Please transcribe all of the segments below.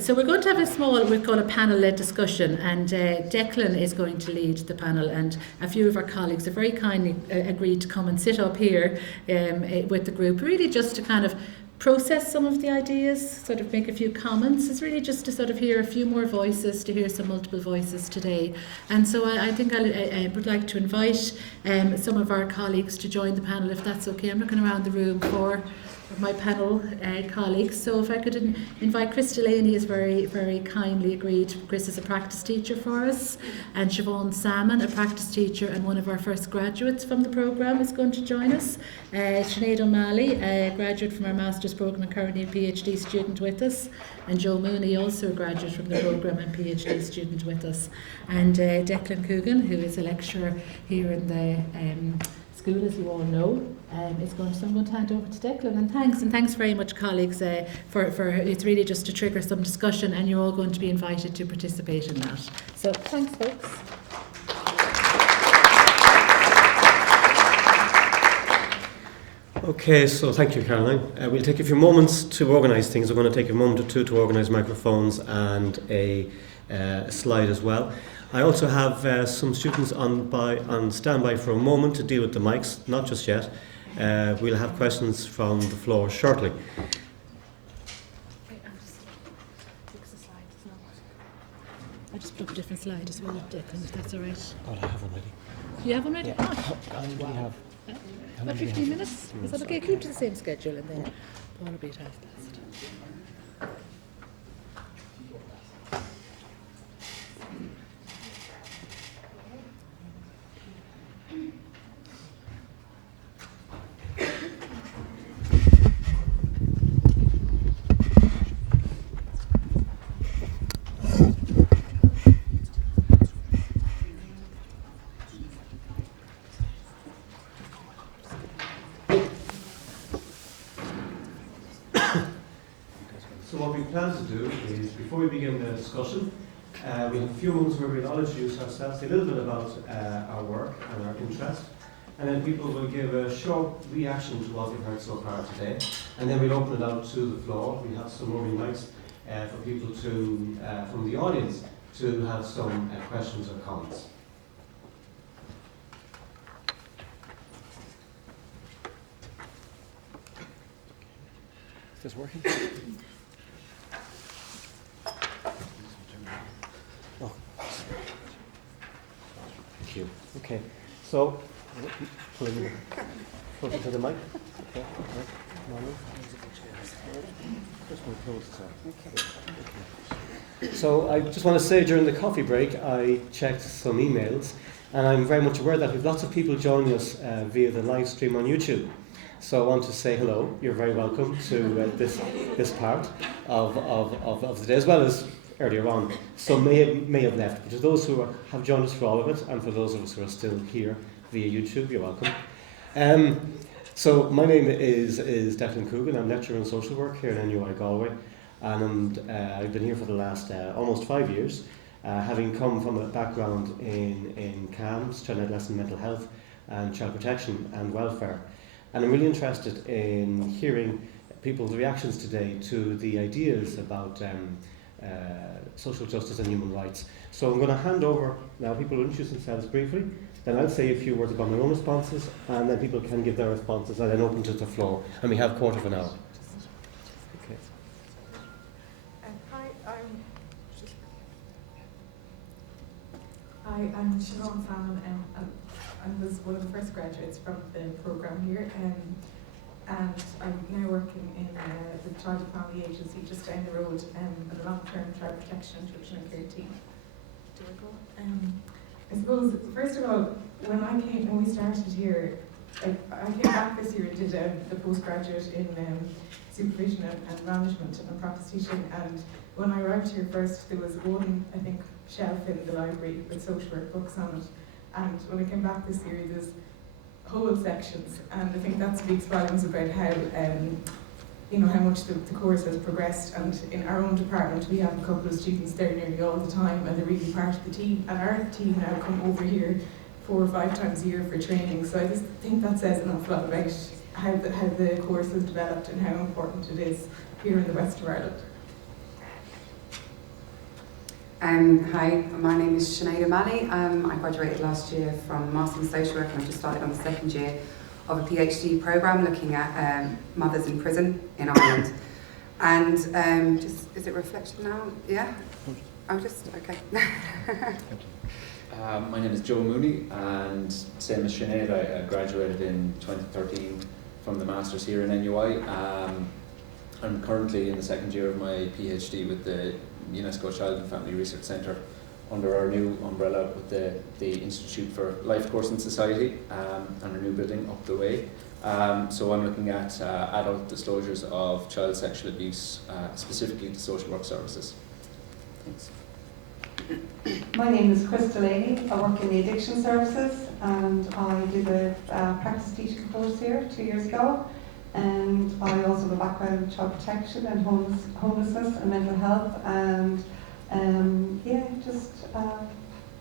So we're going to have a small, we call a panel-led discussion, and Declan is going to lead the panel, and a few of our colleagues have very kindly agreed to come and sit up here with the group, really just to kind of process some of the ideas, sort of make a few comments. It's really just to sort of hear a few more voices, to hear some multiple voices today. And so I think I would like to invite some of our colleagues to join the panel, if that's okay. I'm looking around the room for my panel colleagues. So if I could invite Chris Delaney has very, very kindly agreed. Chris is a practice teacher for us, and Siobhan Salmon, a practice teacher and one of our first graduates from the programme, is going to join us. Sinead O'Malley, a graduate from our master's programme and currently a PhD student with us, and Joe Mooney, also a graduate from the programme and PhD student with us, and Declan Coogan, who is a lecturer here in the school, as you all know, is going to. So I'm going to hand over to Declan. And thanks very much, colleagues, for it's really just to trigger some discussion, and you're all going to be invited to participate in that. So thanks, folks. Okay, so thank you, Caroline. We'll take a few moments to organise things. We're going to take a moment or two to organise microphones and a slide as well. I also have some students on standby for a moment to deal with the mics, not just yet. We'll have questions from the floor shortly. I'll just put up a different slide as well, Declan, if that's all right. Oh, I have already. You have already? Yeah. Oh. How many do we have? About 15 minutes? Is that okay? Keep to the same schedule, and then Paul will be at half past. So what we plan to do is, before we begin the discussion, we have a few moments where we'll all introduce ourselves, say a little bit about our work and our interest, and then people will give a short reaction to what they've heard so far today, and then we'll open it out to the floor. We have some roving mics for people to, from the audience, to have some questions or comments. Is this working? Oh. Thank you. Okay. So, pulling closer to the mic. Okay. Just want to close this out. So I just want to say, during the coffee break, I checked some emails, and I'm very much aware that we have lots of people joining us via the live stream on YouTube. So I want to say hello. You're very welcome to this part of the day, as well as earlier on. Some may have left, but to those who have joined us for all of it, and for those of us who are still here via YouTube, you're welcome. So my name is Declan Coogan. I'm lecturer in social work here in NUI Galway, and I've been here for the last almost 5 years, having come from a background in CAMHS, child and adolescent mental health, and child protection and welfare. And I'm really interested in hearing people's reactions today to the ideas about social justice and human rights. So I'm going to hand over now. People will introduce themselves briefly, then I'll say a few words about my own responses, and then people can give their responses, and then open to the floor. And we have a quarter of an hour. Okay. Hi, I'm Siobhan Salmon, and I was one of the first graduates from the programme here, and I'm now working in the Child and Family Agency just down the road, in the long-term child protection and children and care team. Do I go? I suppose, first of all, when we started here, I came back this year and did the postgraduate in supervision and management and practice teaching, and when I arrived here first, there was one, I think, shelf in the library with social work books on it, and when I came back this year, there's whole sections, and I think that speaks volumes about how how much the course has progressed. And in our own department, we have a couple of students there nearly all the time, and they're really part of the team. And our team now come over here 4 or 5 times a year for training. So I just think that says an awful lot about how the course has developed and how important it is here in the west of Ireland. Hi, my name is Sinead O'Malley. I graduated last year from Masters in Social Work and I've just started on the second year of a PhD programme looking at mothers in prison in Ireland. And is it reflection now? Yeah? Okay. My name is Joe Mooney, and same as Sinead, I graduated in 2013 from the Masters here in NUI. I'm currently in the second year of my PhD with the UNESCO Child and Family Research Centre under our new umbrella with the Institute for Life Course and Society and our new building up the way. So I'm looking at adult disclosures of child sexual abuse, specifically to social work services. Thanks. My name is Chris Delaney. I work in the addiction services and I did a practice teaching course here 2 years ago. And I also have a background in child protection and homelessness and mental health. And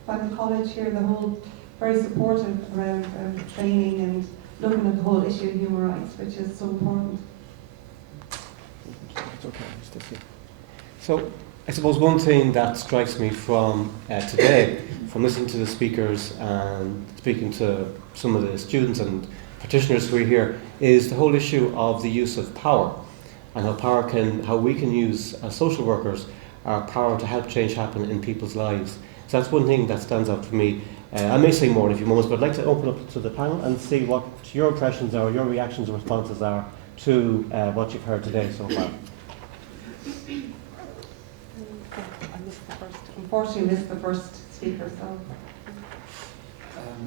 by the college here, the whole very supportive around training and looking at the whole issue of human rights, which is so important. So I suppose one thing that strikes me from today, from listening to the speakers and speaking to some of the students and practitioners who are here, is the whole issue of the use of power and how we can use as social workers our power to help change happen in people's lives. So that's one thing that stands out for me. I may say more in a few moments, but I'd like to open up to the panel and see what your impressions are, your reactions or responses are to what you've heard today so far. Unfortunately, missed the first speaker, so.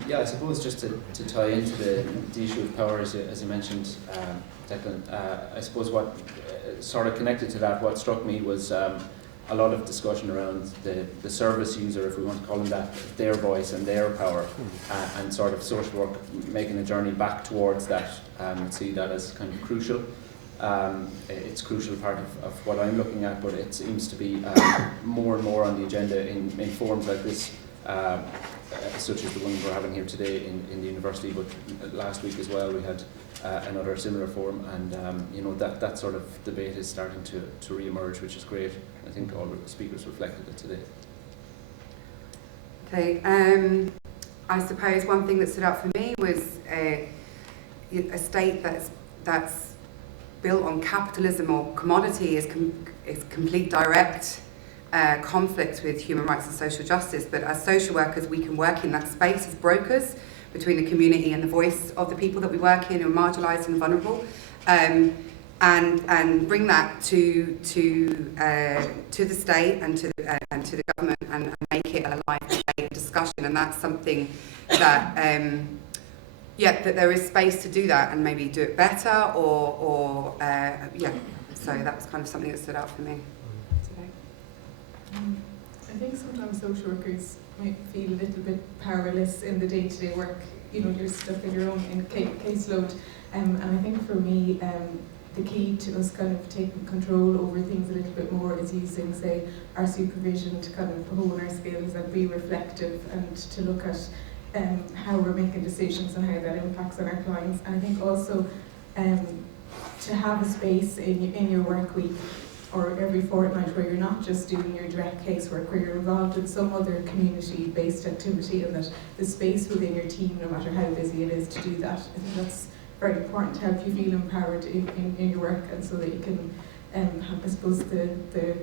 Yeah, I suppose just to tie into the issue of power, as you mentioned, Declan, I suppose what sort of connected to that, what struck me was a lot of discussion around the service user, if we want to call them that, their voice and their power, and sort of social work making a journey back towards that, and see that as kind of crucial. It's a crucial part of what I'm looking at, but it seems to be more and more on the agenda in forums like this, such as the one we're having here today in the university, but last week as well we had another similar forum, and that sort of debate is starting to re-emerge, which is great. I think all the speakers reflected it today. Okay, I suppose one thing that stood out for me was a state that's built on capitalism or commodity is complete direct conflict with human rights and social justice. But as social workers, we can work in that space as brokers between the community and the voice of the people that we work in who are marginalised and vulnerable, and bring that to the state and to the government and make it a live discussion. And that's something that that there is space to do that and maybe do it better or so that was kind of something that stood out for me today. I think sometimes social workers might feel a little bit powerless in the day-to-day work. You're stuck in your own caseload, and I think for me the key to us kind of taking control over things a little bit more is using, say, our supervision to kind of hone our skills and be reflective and to look at how we're making decisions and how that impacts on our clients. And I think also to have a space in your work week or every fortnight where you're not just doing your direct casework, where you're involved in some other community-based activity, and that the space within your team, no matter how busy it is, to do that. I think that's very important to help you feel empowered in your work, and so that you can have, I suppose, the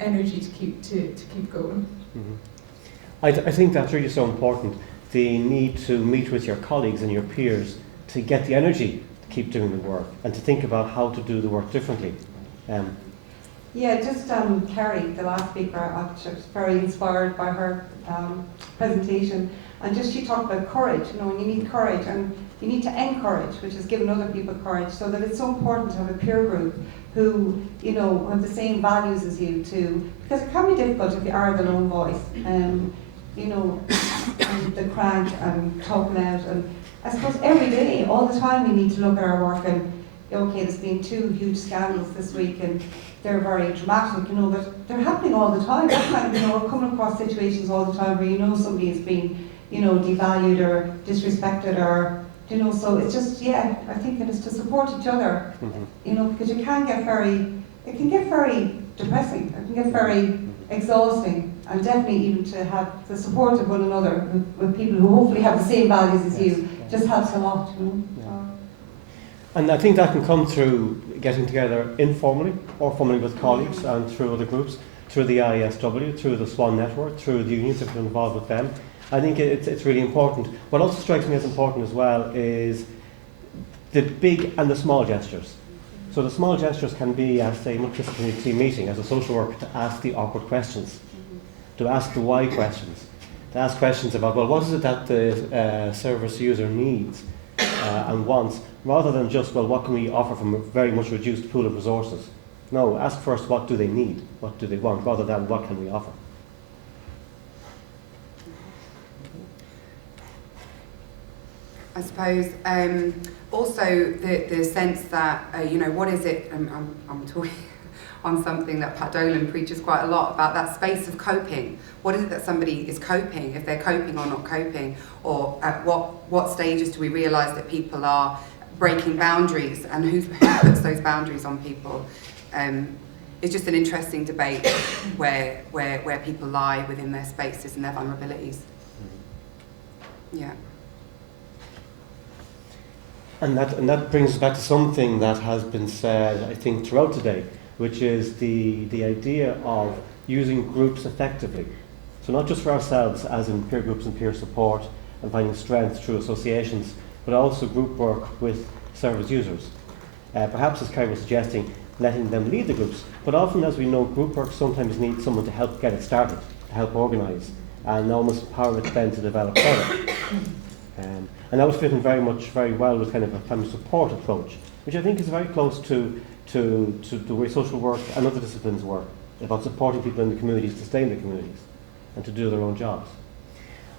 energy to keep going. Mm-hmm. I think that's really so important. The need to meet with your colleagues and your peers to get the energy to keep doing the work and to think about how to do the work differently. Kerry, the last speaker, I was very inspired by her presentation, and she talked about courage. You need courage, and you need to encourage, which is giving other people courage, so that it's so important to have a peer group who have the same values as you too, because it can be difficult if you are the lone voice, and the crank and talking out, and I suppose every day, all the time, we need to look at our work and okay, there's been 2 huge scandals this week and they're very dramatic, but they're happening all the time. We're coming across situations all the time where somebody is being, devalued or disrespected or, so it's just, I think it is to support each other, because it can get very depressing. I think it's very exhausting, and definitely even to have the support of one another with people who hopefully have the same values as Yes, you yeah. just helps a lot. Yeah. And I think that can come through getting together informally or formally with colleagues and through other groups, through the ISW, through the SWAN network, through the unions that are involved with them. I think it's really important. What also strikes me as important as well is the big and the small gestures. So the small gestures can be as a multidisciplinary team meeting, as a social worker, to ask the awkward questions, to ask the why questions, to ask questions about, well, what is it that the service user needs and wants, rather than just, well, what can we offer from a very much reduced pool of resources? No, ask first, what do they need, what do they want, rather than what can we offer. I suppose also the sense that, what is it, I'm talking on something that Pat Dolan preaches quite a lot about, that space of coping. What is it that somebody is coping, if they're coping or not coping, or at what stages do we realise that people are breaking boundaries, and who puts those boundaries on people? It's just an interesting debate where people lie within their spaces and their vulnerabilities. Yeah. And that brings us back to something that has been said, I think, throughout today, which is the idea of using groups effectively. So not just for ourselves, as in peer groups and peer support, and finding strength through associations, but also group work with service users. Perhaps, as Carrie was suggesting, letting them lead the groups. But often, as we know, group work sometimes needs someone to help get it started, to help organise, and almost empower it then to develop further. And that was fitting very well with kind of a family support approach, which I think is very close to the way social work and other disciplines work, about supporting people in the communities to stay in the communities and to do their own jobs.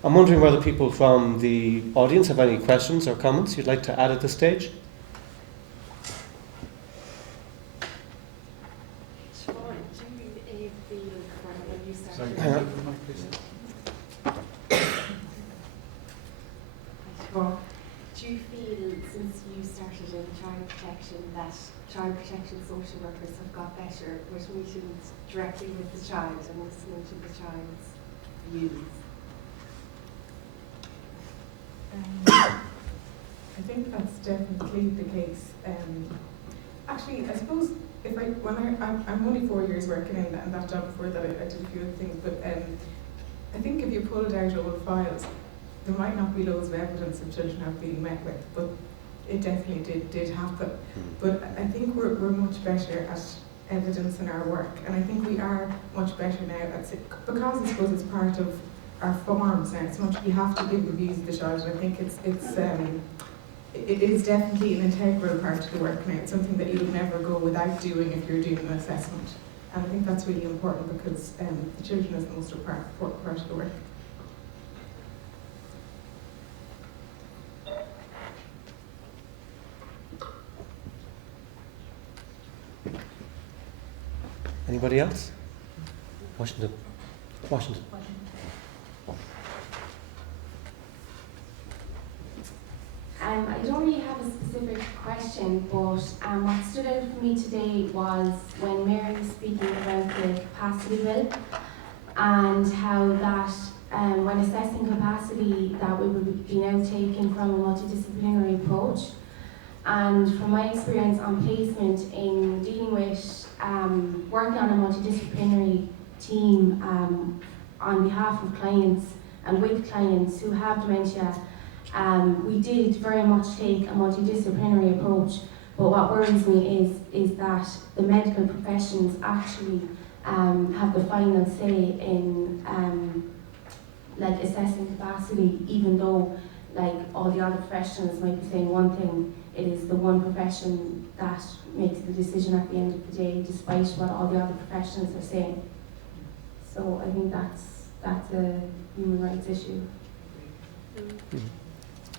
I'm wondering whether people from the audience have any questions or comments you'd like to add at this stage? Siobhan, do you feel when you started? Hang on. Do you feel, since you started in child protection, that child protection social workers have got better with meeting directly with the child and listening to the child's views? I think that's definitely the case. Actually, I suppose I'm only 4 years working in that job before that, I did a few other things, but I think if you pulled out old files, there might not be loads of evidence of children have been met with, but it definitely did happen. But I think we're much better at evidence in our work, and I think we are much better now at it, because I suppose it's part of our forms now. It's much, you have to give reviews of the child, and I think it is definitely an integral part of the work now. It's something that you would never go without doing if you're doing an assessment, and I think that's really important, because the children is the most important part of the work. Anybody else? Washington. I don't really have a specific question, but what stood out for me today was when Mary was speaking about the capacity bill and how that when assessing capacity that we would be now taking from a multidisciplinary approach. And from my experience on placement in dealing with working on a multidisciplinary team on behalf of clients and with clients who have dementia, we did very much take a multidisciplinary approach, but what worries me is that the medical professions actually have the final say in like assessing capacity, even though like all the other professionals might be saying one thing. It is the one profession that makes the decision at the end of the day, despite what all the other professionals are saying. So I think that's a human rights issue.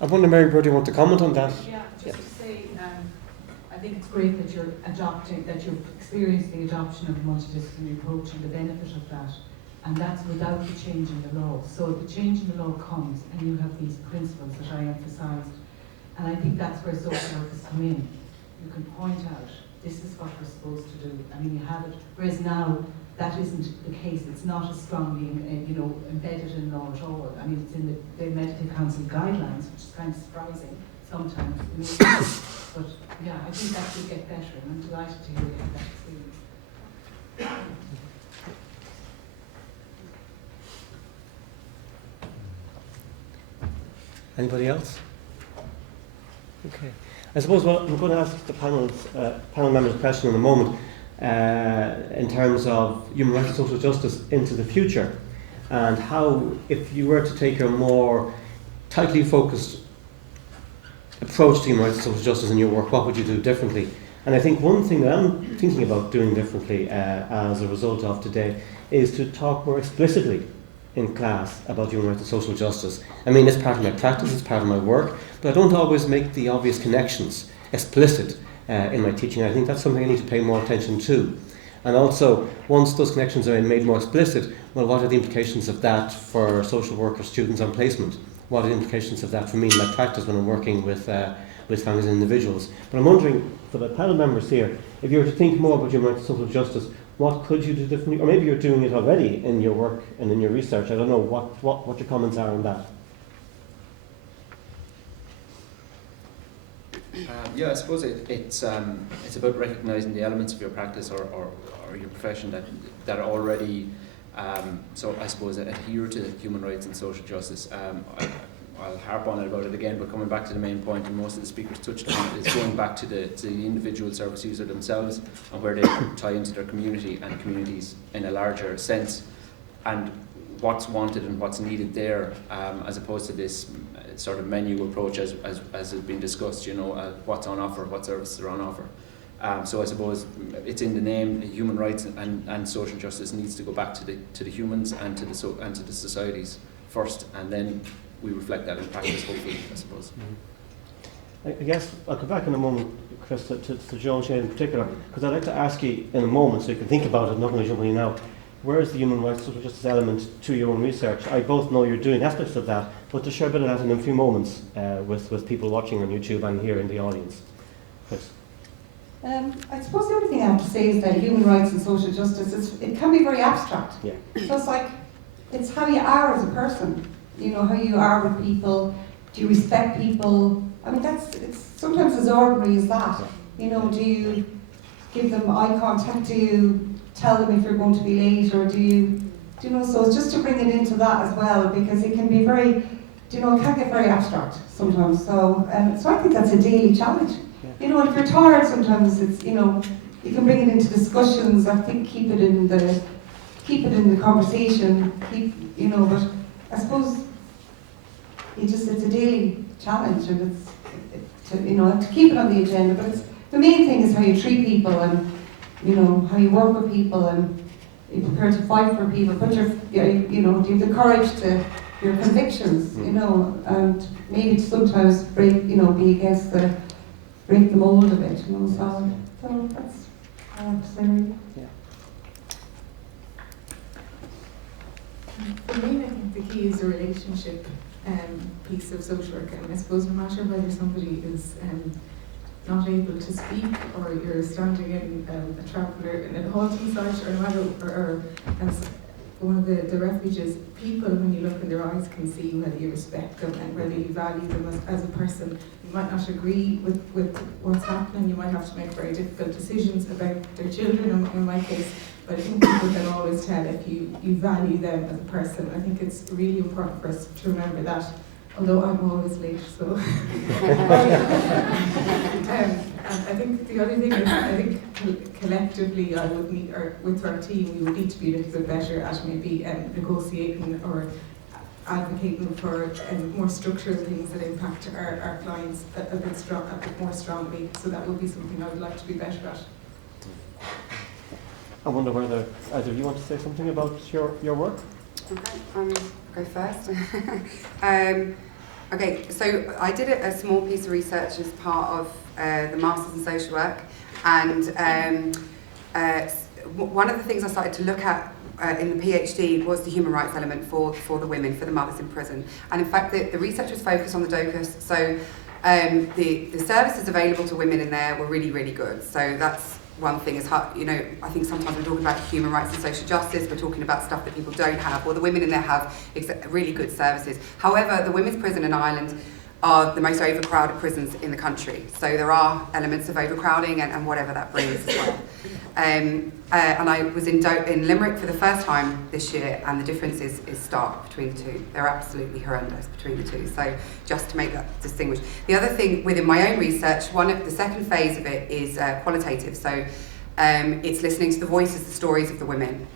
I wonder, Mary Bird, do you want to comment on that? Yeah, just to say, I think it's great that you're experiencing the adoption of a multidisciplinary approach and the benefit of that, and that's without the change in the law. So the change in the law comes, and you have these principles that I emphasised, and I think that's where social workers come in. You can point out this is what we're supposed to do. I mean, you have it, whereas now that isn't the case. It's not as strongly, embedded in law at all. I mean, it's in the Medical Council guidelines, which is kind of surprising sometimes. But yeah, I think that will get better, and I'm delighted to hear you have that experience. Anybody else? Okay. I suppose I'm going to ask the panel members a question in a moment in terms of human rights and social justice into the future, and how, if you were to take a more tightly focused approach to human rights and social justice in your work, what would you do differently? And I think one thing that I'm thinking about doing differently as a result of today is to talk more explicitly in class about human rights and social justice. I mean, it's part of my practice, it's part of my work, but I don't always make the obvious connections explicit in my teaching. I think that's something I need to pay more attention to. And also, once those connections are made more explicit, well, what are the implications of that for social workers, students on placement? What are the implications of that for me in my practice when I'm working with families and individuals? But I'm wondering, for the panel members here, if you were to think more about human rights and social justice, what could you do differently? Or maybe you're doing it already in your work and in your research. I don't know what your comments are on that. Yeah, I suppose it's about recognising the elements of your practice or your profession that are already, so I suppose, adhere to human rights and social justice. I'll harp on it about it again, but coming back to the main point, and most of the speakers touched on it, is going back to the individual service user themselves and where they tie into their community and communities in a larger sense, and what's wanted and what's needed there, as opposed to this sort of menu approach as has been discussed, what's on offer, what services are on offer. So I suppose it's in the name, human rights and social justice needs to go back to the humans and to the societies first, and then we reflect that in practice, hopefully, I suppose. I guess I'll come back in a moment, Chris, to Joe and Shane in particular, because I'd like to ask you in a moment, so you can think about it, I'm not going to jump on you now. Where is the human rights social justice element to your own research? I both know you're doing aspects of that, but to share a bit of that in a few moments with people watching on YouTube and here in the audience. Chris. I suppose the only thing I have to say is that human rights and social justice, it can be very abstract. Yeah. So it's how you are as a person, how you are with people, do you respect people? I mean, it's sometimes as ordinary as that. Do you give them eye contact? Do you tell them if you're going to be late, or do you so it's just to bring it into that as well, because it can be very, it can get very abstract sometimes. So I think that's a daily challenge. And if you're tired sometimes, it's, you can bring it into discussions. I think keep it in the conversation, but I suppose it's a daily challenge, and it's to keep it on the agenda, but the main thing is how you treat people, and how you work with people, and you're prepared to fight for people, but do you have the courage to your convictions, and maybe to sometimes break the mold of it, so that's all I have to say. Yeah. For me, I think the key is the relationship piece of social work, and I suppose no matter whether somebody is not able to speak, or you're standing in a traveller in a halting site, or no matter, or as one of the refuges, people, when you look in their eyes, can see whether you respect them and whether you value them as a person. You might not agree with what's happening, you might have to make very difficult decisions about their children, in my case, but I think people can always tell if you value them as a person. I think it's really important for us to remember that, although I'm always late, so. I think the other thing is, I think collectively I would need, or with our team, we would need to be a little bit better at maybe negotiating or advocating for more structural things that impact our clients a bit more strongly. So that would be something I would like to be better at. I wonder whether either of you want to say something about your work? Okay, I'll go first. Okay, so I did a small piece of research as part of the Masters in Social Work, and one of the things I started to look at in the PhD was the human rights element for the women, for the mothers in prison. And in fact, the research was focused on the DOCUS, so The services available to women in there were really, really good. So that's one thing. Is hard, you know, I think sometimes we're talking about human rights and social justice, we're talking about stuff that people don't have. Well, the women in there have really good services. However, the women's prison in Ireland are the most overcrowded prisons in the country. So there are elements of overcrowding and whatever that brings as well. And I was in Limerick for the first time this year, and the difference is stark between the two. They're absolutely horrendous between the two. So just to make that distinguish. The other thing within my own research, the second phase of it is qualitative. So it's listening to the voices, the stories of the women.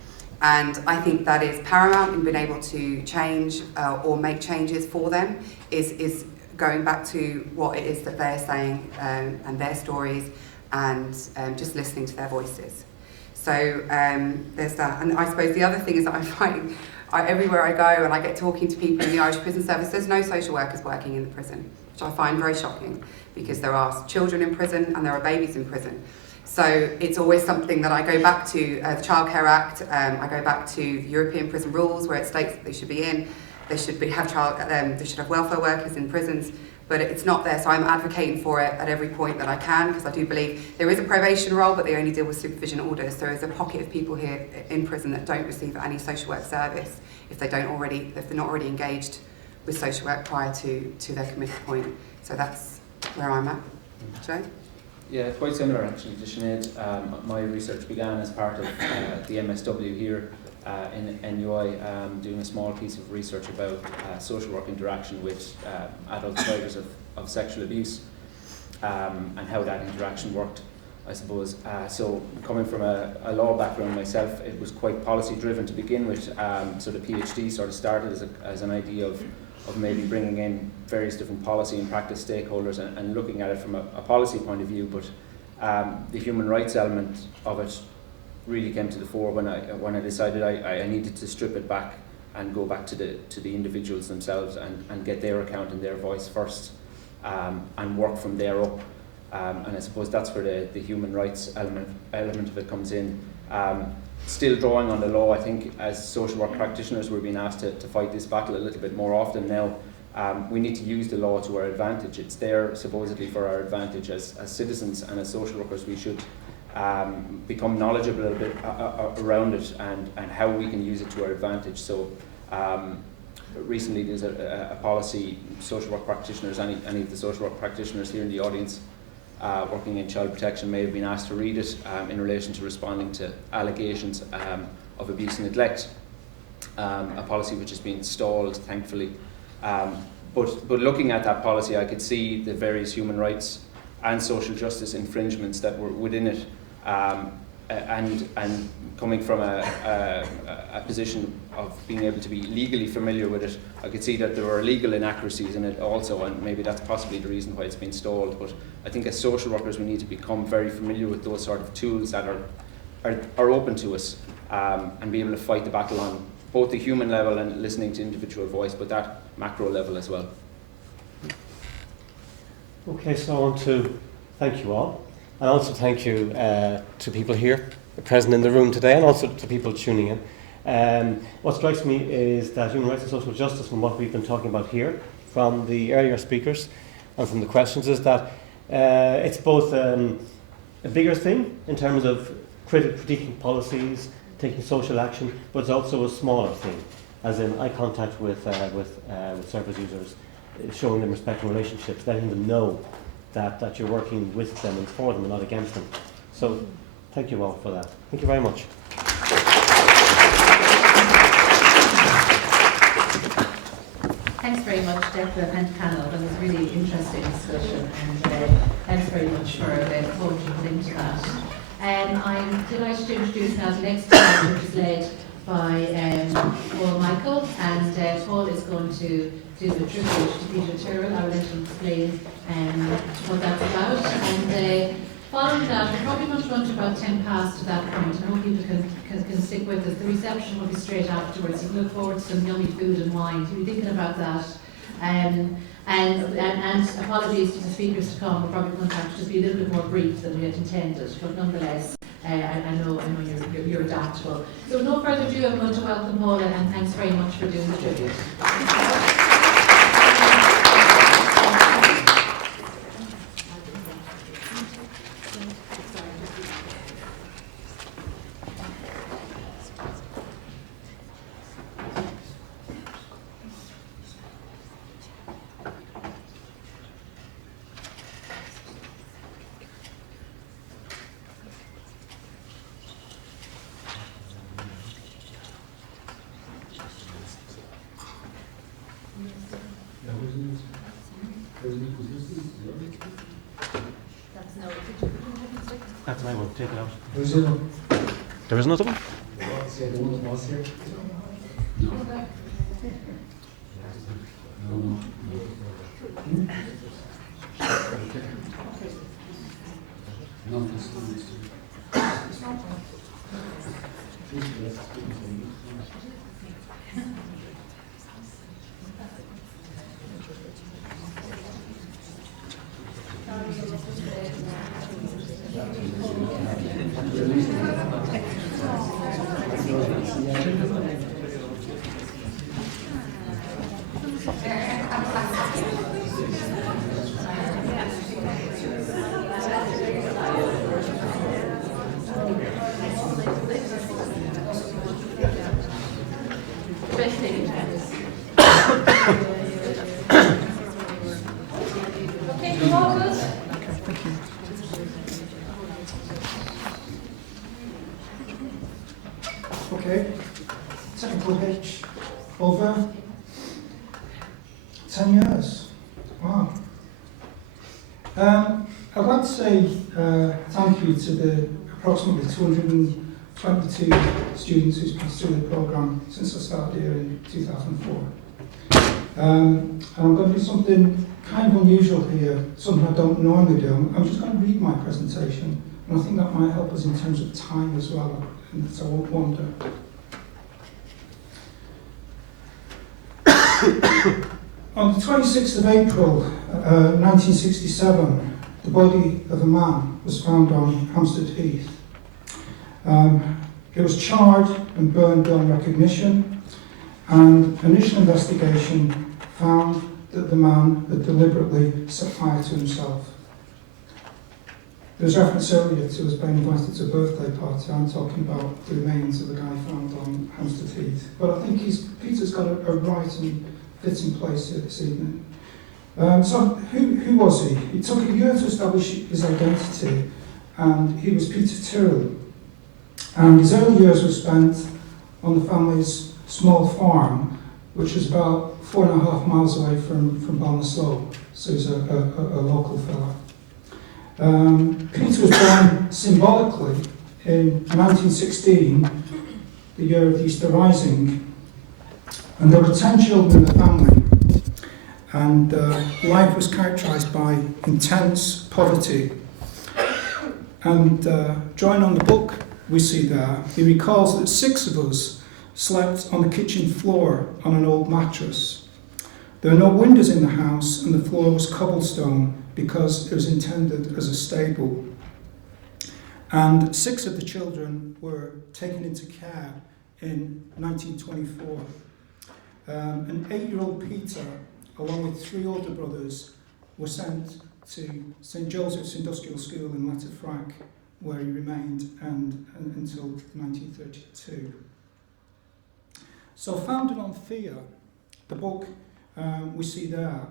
And I think that is paramount in being able to change or make changes for them, is going back to what it is that they're saying and their stories, and just listening to their voices. So there's that. And I suppose the other thing is that I'm finding everywhere I go and I get talking to people in the Irish Prison Service, there's no social workers working in the prison, which I find very shocking, because there are children in prison and there are babies in prison. So it's always something that I go back to, the Child Care Act, I go back to European prison rules where it states that they should be in. They should have welfare workers in prisons, but it's not there. So I'm advocating for it at every point that I can, because I do believe there is a probation role, but they only deal with supervision orders. There is a pocket of people here in prison that don't receive any social work service if they're not already engaged with social work prior to their committed point. So that's where I'm at. Joe? Yeah, quite similar actually to Sinead. My research began as part of the MSW here in NUI, doing a small piece of research about social work interaction with adult survivors of sexual abuse, and how that interaction worked, I suppose. So coming from a law background myself, it was quite policy driven to begin with. So the PhD sort of started as an idea of maybe bringing in various different policy and practice stakeholders and looking at it from a policy point of view, but the human rights element of it really came to the fore when I decided I needed to strip it back and go back to the individuals themselves and get their account and their voice first, and work from there up. And I suppose that's where the human rights element of it comes in. Still drawing on the law, I think as social work practitioners we're being asked to fight this battle a little bit more often now. We need to use the law to our advantage. It's there supposedly for our advantage as citizens, and as social workers we should become knowledgeable a little bit around it and how we can use it to our advantage. So recently there's a policy, social work practitioners, any of the social work practitioners here in the audience working in child protection may have been asked to read it in relation to responding to allegations of abuse and neglect, a policy which has been stalled thankfully. But looking at that policy I could see the various human rights and social justice infringements that were within it, and coming from a position of being able to be legally familiar with it, I could see that there were legal inaccuracies in it also, and maybe that's possibly the reason why it's been stalled. But I think as social workers we need to become very familiar with those sort of tools that are open to us, and be able to fight the battle on both the human level and listening to individual voice, but that macro level as well. Okay, so I want to thank you all, and also thank you to people here present in the room today, and also to people tuning in. What strikes me is that human rights and social justice, from what we've been talking about here, from the earlier speakers and from the questions, is that it's both a bigger thing in terms of critiquing policies, taking social action, but it's also a smaller thing, as in eye contact with service users, showing them respect in relationships, letting them know that you're working with them and for them and not against them. So thank you all for that. Thank you very much. Thanks very much, Declan and panel. That was a really interesting discussion, and thanks very much for the thought you put into that. I'm delighted to introduce now the next panel, which is led by Paul Michael, and Paul is going to do a tribute to Peter Tyrrell. I will let him explain what that's about. And following that, we're probably going to run to about 10 past to that point. I hope people can stick with us. The reception will be straight afterwards. You can look forward to some yummy food and wine. So be thinking about that. And apologies to the speakers to come. We're probably going to have to just be a little bit more brief than we had intended, but nonetheless, I know you're adaptable. So with no further ado, I'm going to welcome Paul, and thanks very much for doing the tribute. and I won't take it out. Was it? There is another one? Yeah, the one that was here. Okay, technical hitch over 10 years. Wow. I'd like to say thank you to the approximately 222 students who's passed through the programme since I started here in 2004. And I'm going to do something kind of unusual here, something I don't normally do. I'm just going to read my presentation, and I think that might help us in terms of time as well, and so I won't wander. On the 26th of April 1967, the body of a man was found on Hampstead Heath. It was charred and burned beyond recognition, and initial investigation found that the man had deliberately set fire to himself. There was reference earlier to us being invited to a birthday party. I'm talking about the remains of the guy found on Hampstead Heath. But I think Peter's got a right and fitting place here this evening. So who was he? It took a year to establish his identity, and he was Peter Tyrrell. And his early years were spent on the family's small farm, which was about 4.5 miles away from Ballinasloe, so he's a local fella. Peter was born symbolically in 1916, the year of the Easter Rising, and there were 10 children in the family, and life was characterised by intense poverty. And drawing on the book we see there, he recalls that 6 of us slept on the kitchen floor on an old mattress. There were no windows in the house, and the floor was cobblestone because it was intended as a stable. And 6 of the children were taken into care in 1924. And 8-year-old Peter, along with 3 older brothers, were sent to St Joseph's Industrial School in Letterfrack, where he remained until 1932. So, founded on fear, the book we see there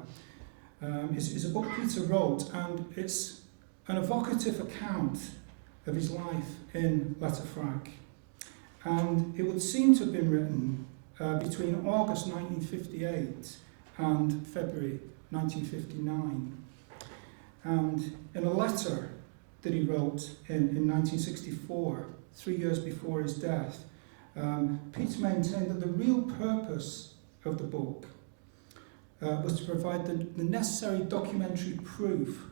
is a book Peter wrote, and it's an evocative account of his life in Letterfrack. And it would seem to have been written between August 1958 and February 1959. And in a letter that he wrote in 1964, 3 years before his death, Peter maintained that the real purpose of the book was to provide the necessary documentary proof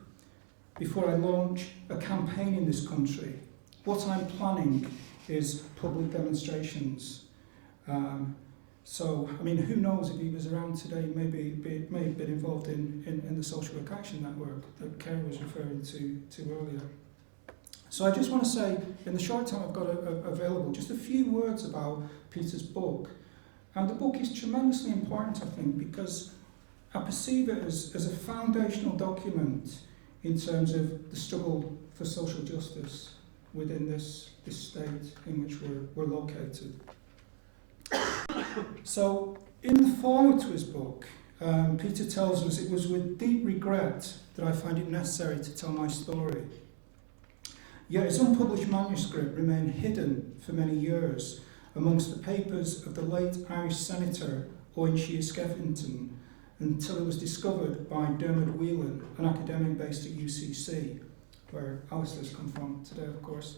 before I launch a campaign in this country. What I'm planning is public demonstrations. So, I mean, who knows if he was around today, may have been involved in the Social Work Action Network that Kerry was referring to earlier. So I just want to say, in the short time I've got available, just a few words about Peter's book. And the book is tremendously important, I think, because I perceive it as a foundational document in terms of the struggle for social justice within this state in which we're located. So, in the foreword to his book, Peter tells us, "It was with deep regret that I find it necessary to tell my story. Yet his unpublished manuscript remained hidden for many years amongst the papers of the late Irish Senator Owen Shear Skeffington, until it was discovered by Dermot Whelan, an academic based at UCC, where Alistair's come from today, of course,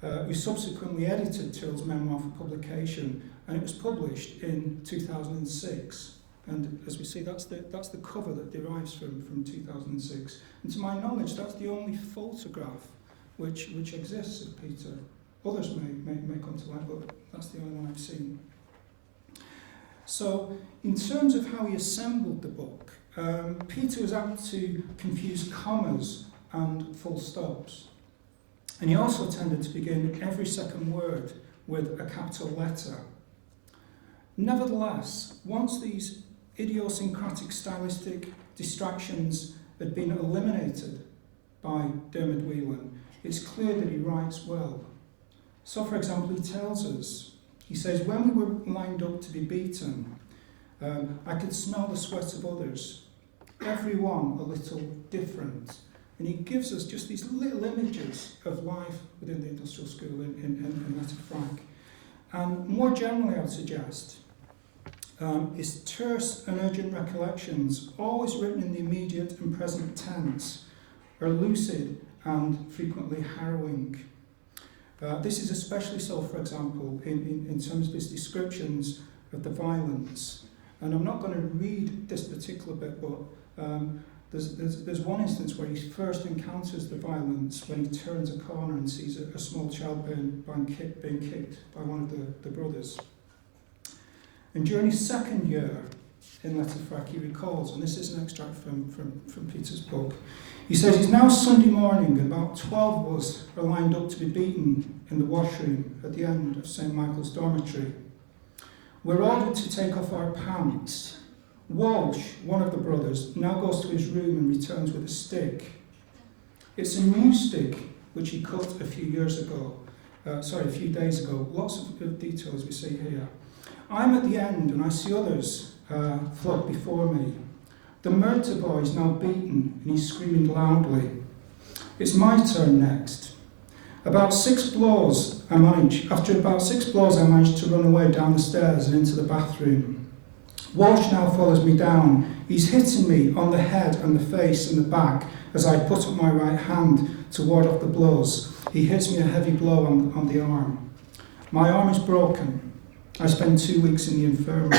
who subsequently edited Tyrrell's memoir for publication, and it was published in 2006. And as we see, that's the cover that derives from 2006. And to my knowledge, that's the only photograph which exists of Peter. Others may come to light, but that's the only one I've seen. So, in terms of how he assembled the book, Peter was apt to confuse commas and full stops. And he also tended to begin every second word with a capital letter. Nevertheless, once these idiosyncratic stylistic distractions had been eliminated by Dermot Whelan, it's clear that he writes well. So, for example, he tells us, he says, when we were lined up to be beaten, I could smell the sweat of others, every one a little different. And he gives us just these little images of life within the industrial school in Letterfrack. And more generally, I would suggest, is terse and urgent recollections, always written in the immediate and present tense, are lucid and frequently harrowing. This is especially so, for example, in terms of his descriptions of the violence. And I'm not going to read this particular bit, but there's one instance where he first encounters the violence when he turns a corner and sees a small child being kicked by one of the brothers. And during his second year in Letterfrack, he recalls, and this is an extract from Peter's book, he says, it's now Sunday morning, and about 12 of us are lined up to be beaten in the washroom at the end of St. Michael's dormitory. We're ordered to take off our pants. Walsh, one of the brothers, now goes to his room and returns with a stick. It's a new stick, which he cut a few days ago. Lots of details we see here. I'm at the end and I see others flock before me. The murder boy is now beaten and he's screaming loudly. It's my turn next. After about 6 blows, I managed to run away down the stairs and into the bathroom. Walsh now follows me down. He's hitting me on the head and the face and the back as I put up my right hand to ward off the blows. He hits me a heavy blow on the arm. My arm is broken. I spent 2 weeks in the infirmary.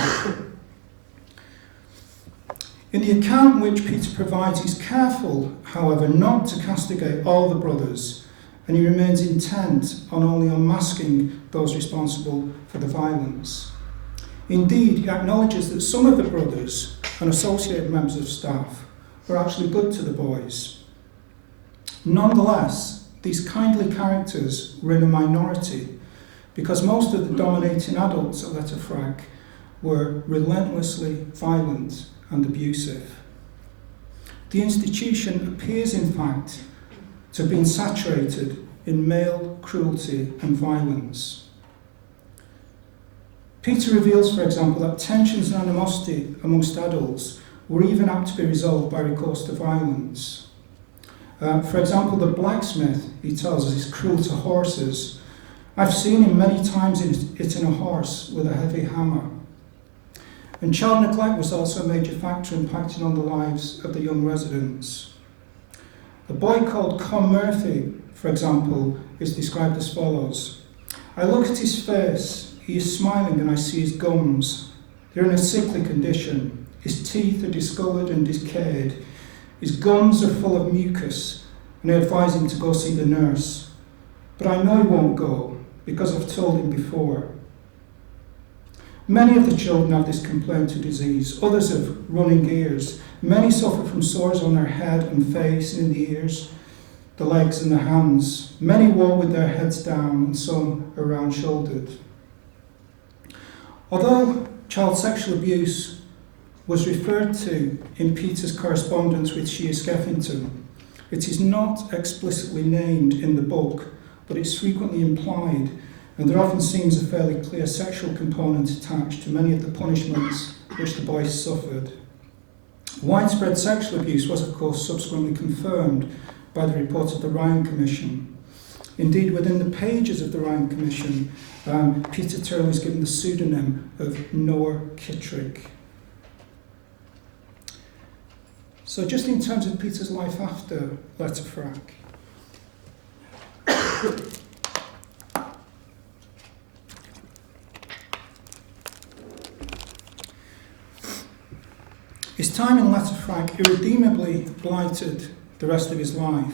In the account which Peter provides, he's careful, however, not to castigate all the brothers, and he remains intent on only unmasking those responsible for the violence. Indeed, he acknowledges that some of the brothers and associated members of staff were actually good to the boys. Nonetheless, these kindly characters were in a minority, because most of the dominating adults at Letterfrack were relentlessly violent and abusive. The institution appears, in fact, to have been saturated in male cruelty and violence. Peter reveals, for example, that tensions and animosity amongst adults were even apt to be resolved by recourse to violence. For example, the blacksmith, he tells us, is cruel to horses. I've seen him many times hitting a horse with a heavy hammer. And child neglect was also a major factor impacting on the lives of the young residents. A boy called Con Murphy, for example, is described as follows. I look at his face, he is smiling and I see his gums. They're in a sickly condition. His teeth are discoloured and decayed. His gums are full of mucus, and I advise him to go see the nurse. But I know he won't go, because I've told him before. Many of the children have this complaint of disease. Others have running ears. Many suffer from sores on their head and face and in the ears, the legs and the hands. Many walk with their heads down and some are round-shouldered. Although child sexual abuse was referred to in Peter's correspondence with Shea Skeffington, it is not explicitly named in the book, but it's frequently implied, and there often seems a fairly clear sexual component attached to many of the punishments which the boys suffered. Widespread sexual abuse was, of course, subsequently confirmed by the report of the Ryan Commission. Indeed, within the pages of the Ryan Commission, Peter Tyrrell is given the pseudonym of Noah Kittrick. So just in terms of Peter's life after Letterfrack, His time in Letterfrack irredeemably blighted the rest of his life.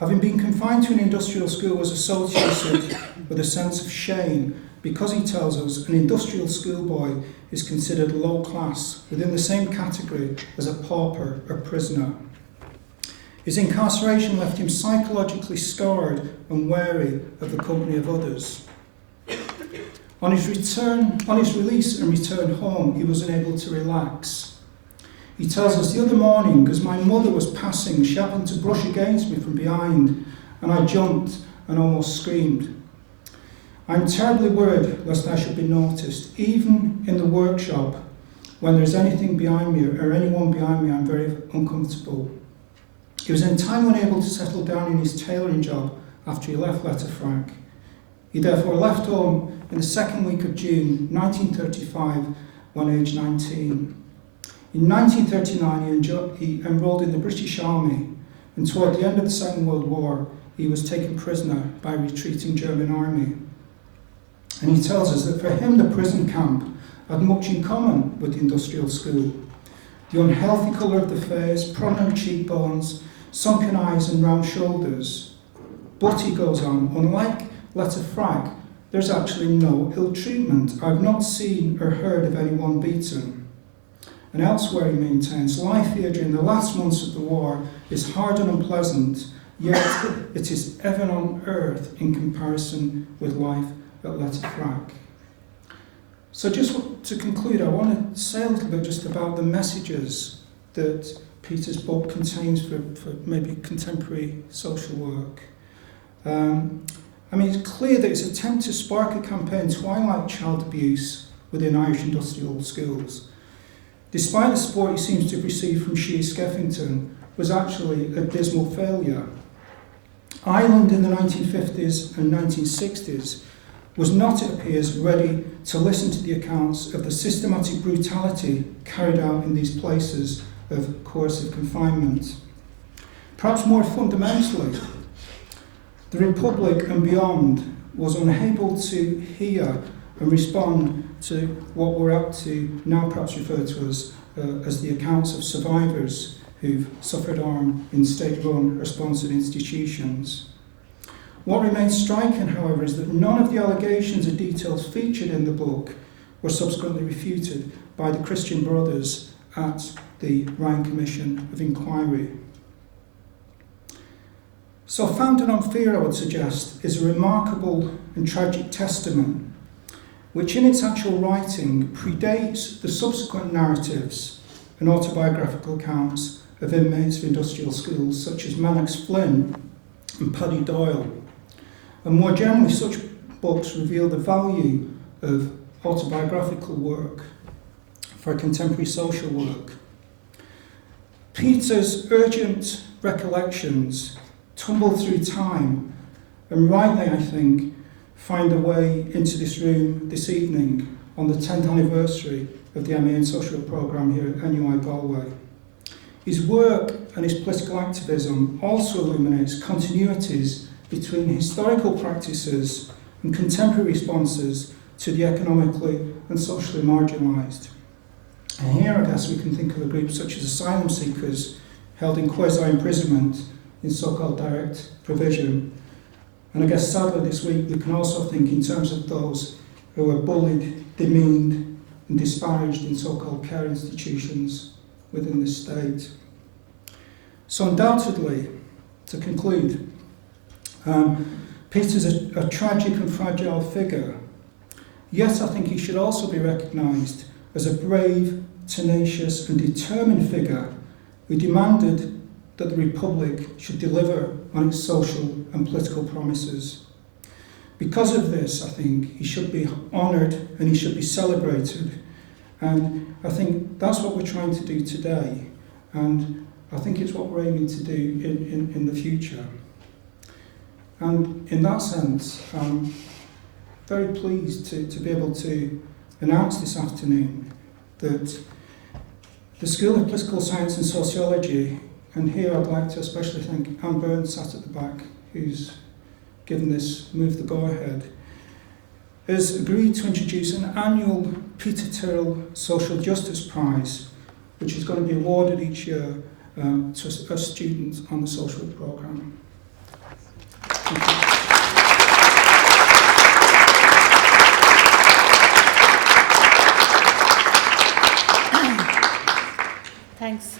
Having been confined to an industrial school was associated with a sense of shame because, he tells us, an industrial schoolboy is considered low class within the same category as a pauper or prisoner. His incarceration left him psychologically scarred and wary of the company of others. On his release and return home, he was unable to relax. He tells us, the other morning, as my mother was passing, she happened to brush against me from behind, and I jumped and almost screamed. I'm terribly worried lest I should be noticed. Even in the workshop, when there's anything behind me or anyone behind me, I'm very uncomfortable. He was entirely unable to settle down in his tailoring job after he left Letterfrack. He therefore left home in the second week of June 1935, when aged 19. In 1939, he enrolled in the British Army, and toward the end of the Second World War, he was taken prisoner by a retreating German army. And he tells us that for him, the prison camp had much in common with the industrial school. The unhealthy colour of the face, prominent cheekbones, sunken eyes and round shoulders. But, he goes on, unlike Letterfrack, there's actually no ill treatment. I've not seen or heard of anyone beaten. And elsewhere, he maintains, life here during the last months of the war is hard and unpleasant, yet it is heaven on earth in comparison with life at Letterfrack. So just to conclude, I want to say a little bit just about the messages that Peter's book contains for maybe contemporary social work. It's clear that it's an attempt to spark a campaign to highlight child abuse within Irish industrial schools. Despite the support he seems to have received from Shea Skeffington, was actually a dismal failure. Ireland in the 1950s and 1960s was not, it appears, ready to listen to the accounts of the systematic brutality carried out in these places of coercive confinement. Perhaps more fundamentally, the Republic and beyond was unable to hear and respond to what we're up to now, perhaps referred to as the accounts of survivors who've suffered harm in state-run or sponsored institutions. What remains striking, however, is that none of the allegations or details featured in the book were subsequently refuted by the Christian Brothers at the Ryan Commission of Inquiry. So, Founded on Fear, I would suggest, is a remarkable and tragic testament which in its actual writing predates the subsequent narratives and autobiographical accounts of inmates of industrial schools such as Mannix Flynn and Paddy Doyle. And more generally, such books reveal the value of autobiographical work for contemporary social work. Peter's urgent recollections tumble through time and rightly, I think, find a way into this room this evening on the 10th anniversary of the MA in Social Work programme here at NUI Galway. His work and his political activism also illuminates continuities between historical practices and contemporary responses to the economically and socially marginalised. And here, I guess, we can think of a group such as asylum seekers held in quasi-imprisonment in so-called direct provision. And I guess sadly this week we can also think in terms of those who are bullied, demeaned and disparaged in so-called care institutions within the state. So undoubtedly, to conclude, Peter's a tragic and fragile figure, yet I think he should also be recognised as a brave, tenacious and determined figure who demanded that the Republic should deliver on its social and political promises. Because of this, I think he should be honoured and he should be celebrated. And I think that's what we're trying to do today. And I think it's what we're aiming to do in the future. And in that sense, I'm very pleased to be able to announce this afternoon that the School of Political Science and Sociology, and here I'd like to especially thank Anne Burns sat at the back, who's given this move the go-ahead, has agreed to introduce an annual Peter Tyrrell Social Justice Prize, which is going to be awarded each year to a student on the social work programme.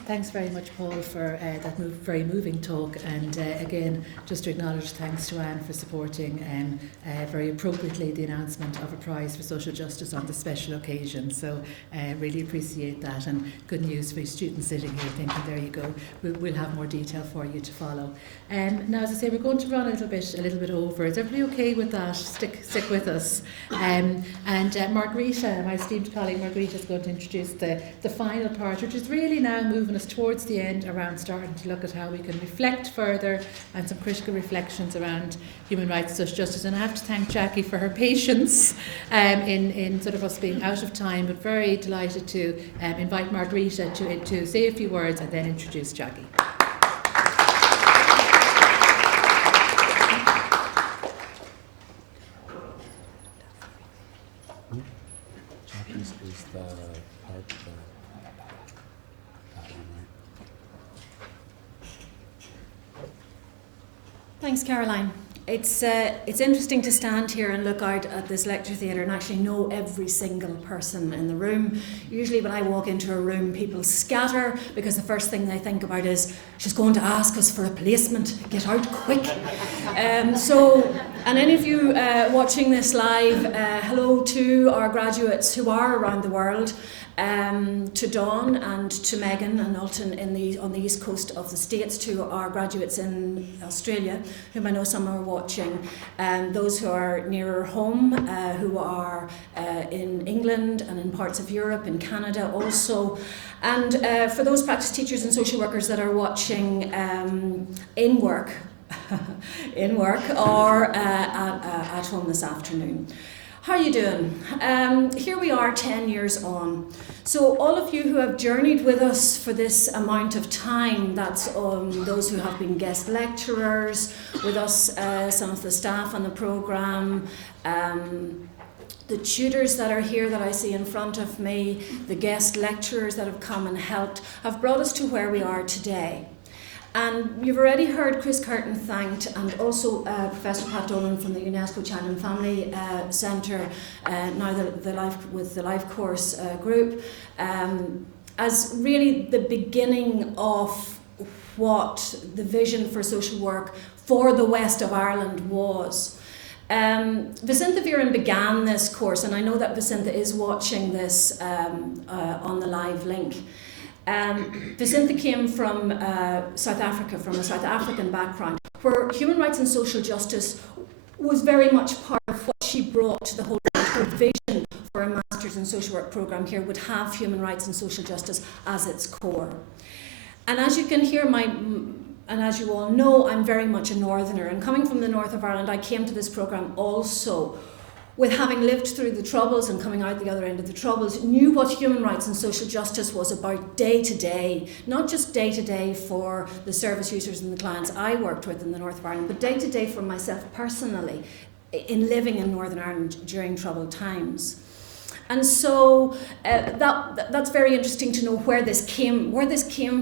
Thanks very much, Paul, for that very moving talk, and again, just to acknowledge thanks to Anne for supporting very appropriately the announcement of a prize for social justice on this special occasion. So really appreciate that, and good news for students sitting here thinking, there you go, we'll have more detail for you to follow. Now, as I say, we're going to run a little bit over. Is everybody okay with that? Stick with us. And Margarita, my esteemed colleague Margarita, is going to introduce the final part, which is really now moving us towards the end, around starting to look at how we can reflect further and some critical reflections around human rights and social justice. And I have to thank Jackie for her patience in sort of us being out of time, but very delighted to invite Margarita to say a few words and then introduce Jackie. Jackie's is the part that one, right? Thanks, Caroline. It's interesting to stand here and look out at this lecture theatre and actually know every single person in the room. Usually when I walk into a room, people scatter because the first thing they think about is, she's going to ask us for a placement, get out quick. And any of you watching this live, hello to our graduates who are around the world. To Dawn and to Megan and Alton on the east coast of the States, to our graduates in Australia, whom I know some are watching, those who are nearer home, who are in England and in parts of Europe, in Canada also, and for those practice teachers and social workers that are watching in work or at home this afternoon. How are you doing? Here we are 10 years on. So all of you who have journeyed with us for this amount of time, that's those who have been guest lecturers with us, some of the staff on the programme, the tutors that are here that I see in front of me, the guest lecturers that have come and helped, have brought us to where we are today. And you've already heard Chris Curtin thanked, and also Professor Pat Dolan from the UNESCO Child and Family Centre, now the Life Course group, as really the beginning of what the vision for social work for the west of Ireland was. Vicentha Viren began this course, and I know that Vicentha is watching this on the live link. Vicentha came from South Africa, from a South African background, where human rights and social justice was very much part of what she brought to the whole. Her vision for a Masters in Social Work programme here would have human rights and social justice as its core. And as you can hear, and as you all know, I'm very much a northerner, and coming from the north of Ireland, I came to this programme also with having lived through the Troubles and coming out the other end of the Troubles, knew what human rights and social justice was about day to day, not just day to day for the service users and the clients I worked with in the north of Ireland, but day to day for myself personally in living in Northern Ireland during troubled times. And so that's very interesting to know where this came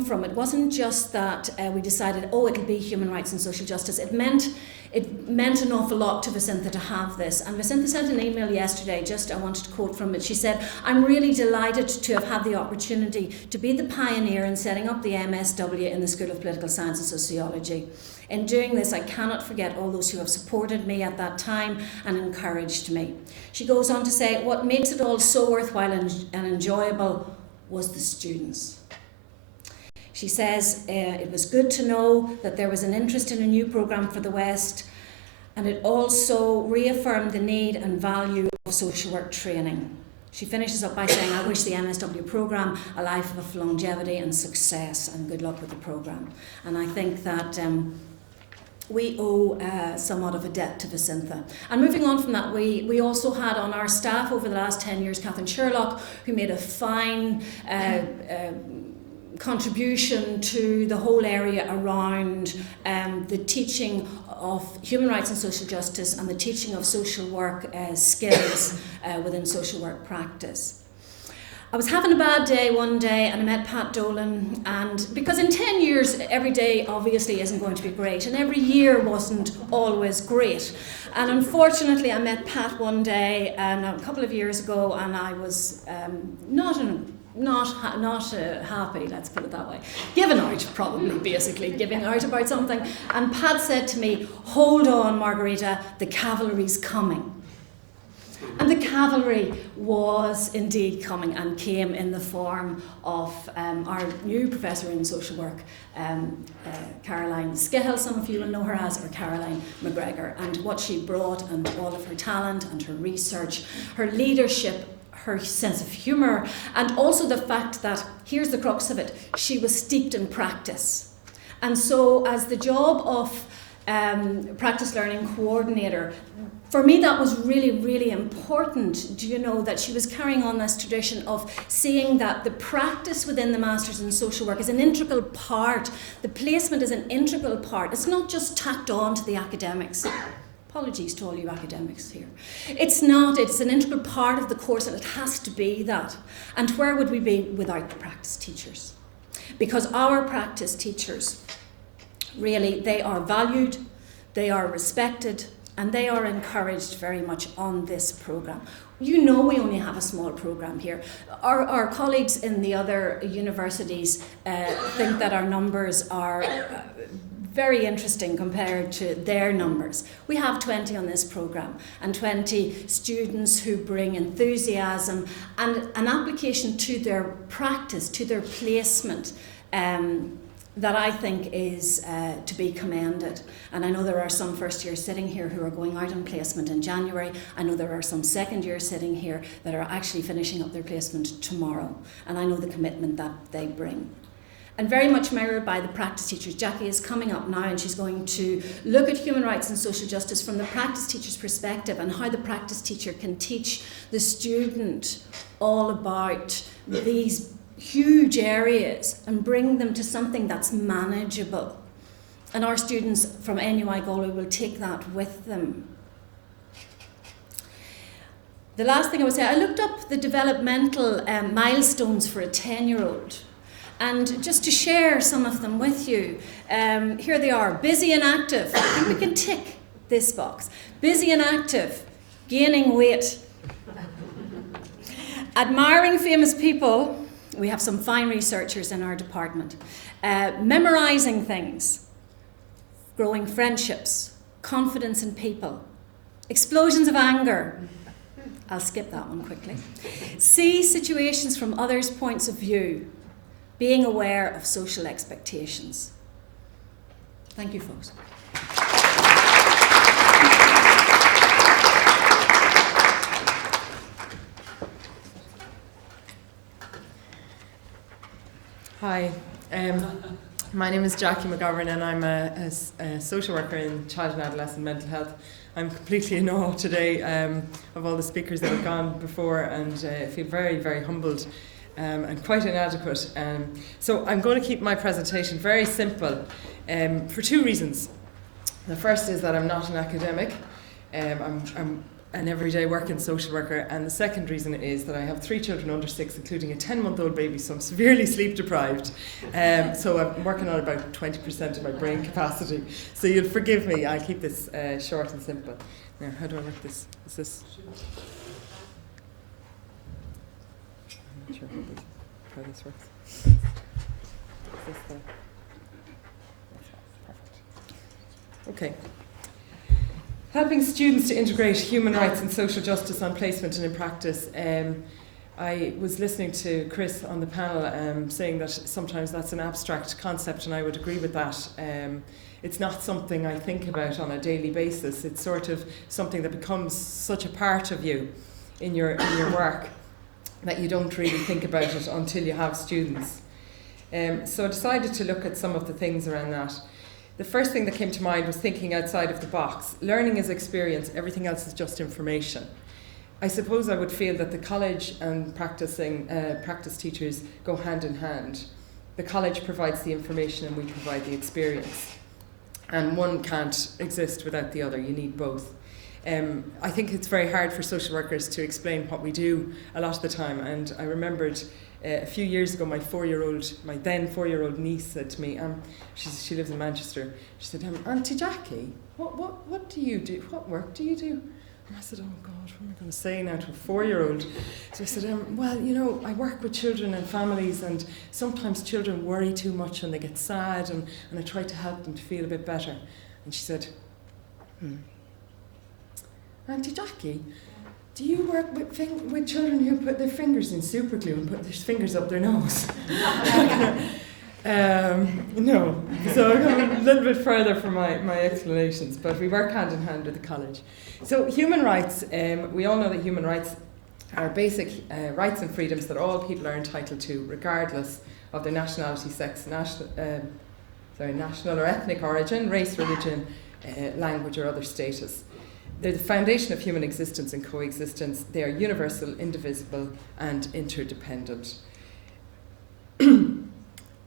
from. It wasn't just that we decided, it'll be human rights and social justice. It meant an awful lot to Vicentha to have this. And Vicentha sent an email yesterday, I wanted to quote from it. She said, I'm really delighted to have had the opportunity to be the pioneer in setting up the MSW in the School of Political Science and Sociology. In doing this, I cannot forget all those who have supported me at that time and encouraged me. She goes on to say, what makes it all so worthwhile and enjoyable was the students. She says, it was good to know that there was an interest in a new programme for the West, and it also reaffirmed the need and value of social work training. She finishes up by saying, I wish the MSW programme a life of longevity and success, and good luck with the programme. And I think that we owe somewhat of a debt to Vicentha. And moving on from that, we also had on our staff over the last 10 years, Catherine Sherlock, who made a fine contribution to the whole area around the teaching of human rights and social justice and the teaching of social work skills within social work practice. I was having a bad day one day and I met Pat Dolan, and because in 10 years every day obviously isn't going to be great and every year wasn't always great, and unfortunately I met Pat one day and a couple of years ago and I was not happy, let's put it that way, giving out probably, basically giving out about something, and Pat said to me, "Hold on, Margarita, the cavalry's coming." And the cavalry was indeed coming and came in the form of our new professor in social work, Caroline Skehill, some of you will know her as, or Caroline McGregor, and what she brought and all of her talent and her research, her leadership, her sense of humour, and also the fact that, here's the crux of it, she was steeped in practice. And so as the job of practice learning coordinator, for me that was really, really important. Do you know that she was carrying on this tradition of seeing that the practice within the Masters in Social Work is an integral part. The placement is an integral part. It's not just tacked on to the academics. Apologies to all you academics here. It's not, it's an integral part of the course, and it has to be that. And where would we be without the practice teachers? Because our practice teachers, really, they are valued, they are respected, and they are encouraged very much on this programme. You know we only have a small programme here. Our colleagues in the other universities think that our numbers are very interesting compared to their numbers. We have 20 on this programme and 20 students who bring enthusiasm and an application to their practice, to their placement, that I think is to be commended. And I know there are some first years sitting here who are going out on placement in January. I know there are some second years sitting here that are actually finishing up their placement tomorrow. And I know the commitment that they bring. And very much mirrored by the practice teachers. Jackie is coming up now and she's going to look at human rights and social justice from the practice teacher's perspective and how the practice teacher can teach the student all about these huge areas and bring them to something that's manageable. And our students from NUI Galway will take that with them. The last thing I would say, I looked up the developmental milestones for a 10-year-old. And just to share some of them with you, here they are. Busy and active. I think we can tick this box. Busy and active. Gaining weight. Admiring famous people. We have some fine researchers in our department. Memorising things. Growing friendships. Confidence in people. Explosions of anger. I'll skip that one quickly. See situations from others' points of view. Being aware of social expectations. Thank you, folks. Hi, my name is Jackie McGovern and I'm a social worker in child and adolescent mental health. I'm completely in awe today of all the speakers that have gone before, and I feel very, very humbled and quite inadequate. So I'm going to keep my presentation very simple for two reasons. The first is that I'm not an academic. I'm an everyday working social worker, and the second reason is that I have 3 children under 6, including a 10-month-old baby, so I'm severely sleep deprived. So I'm working on about 20% of my brain capacity. So you'll forgive me, I'll keep this short and simple. Now, how do I work this? Is this? I'm not sure how this works. Is this the? Perfect. Okay. Helping students to integrate human rights and social justice on placement and in practice. I was listening to Chris on the panel saying that sometimes that's an abstract concept, and I would agree with that. It's not something I think about on a daily basis. It's sort of something that becomes such a part of you in your work that you don't really think about it until you have students. So I decided to look at some of the things around that. The first thing that came to mind was thinking outside of the box. Learning is experience, everything else is just information. I suppose I would feel that the college and practice teachers go hand in hand. The college provides the information and we provide the experience. and one can't exist without the other. You need both. I think it's very hard for social workers to explain what we do a lot of the time, and I remembered a few years ago my then 4-year-old niece said to me, she lives in Manchester, she said, Auntie Jackie, what do you do? What work do you do? And I said, oh God, what am I going to say now to a 4-year-old? So I said, well, you know, I work with children and families, and sometimes children worry too much and they get sad, and I try to help them to feel a bit better. And she said, Auntie Jackie, do you work with children who put their fingers in super glue and put their fingers up their nose? No. So I'll go a little bit further for my explanations, but we work hand in hand with the college. So human rights, we all know that human rights are basic rights and freedoms that all people are entitled to, regardless of their nationality, sex, national or ethnic origin, race, religion, language or other status. They're the foundation of human existence and coexistence. They are universal, indivisible, and interdependent.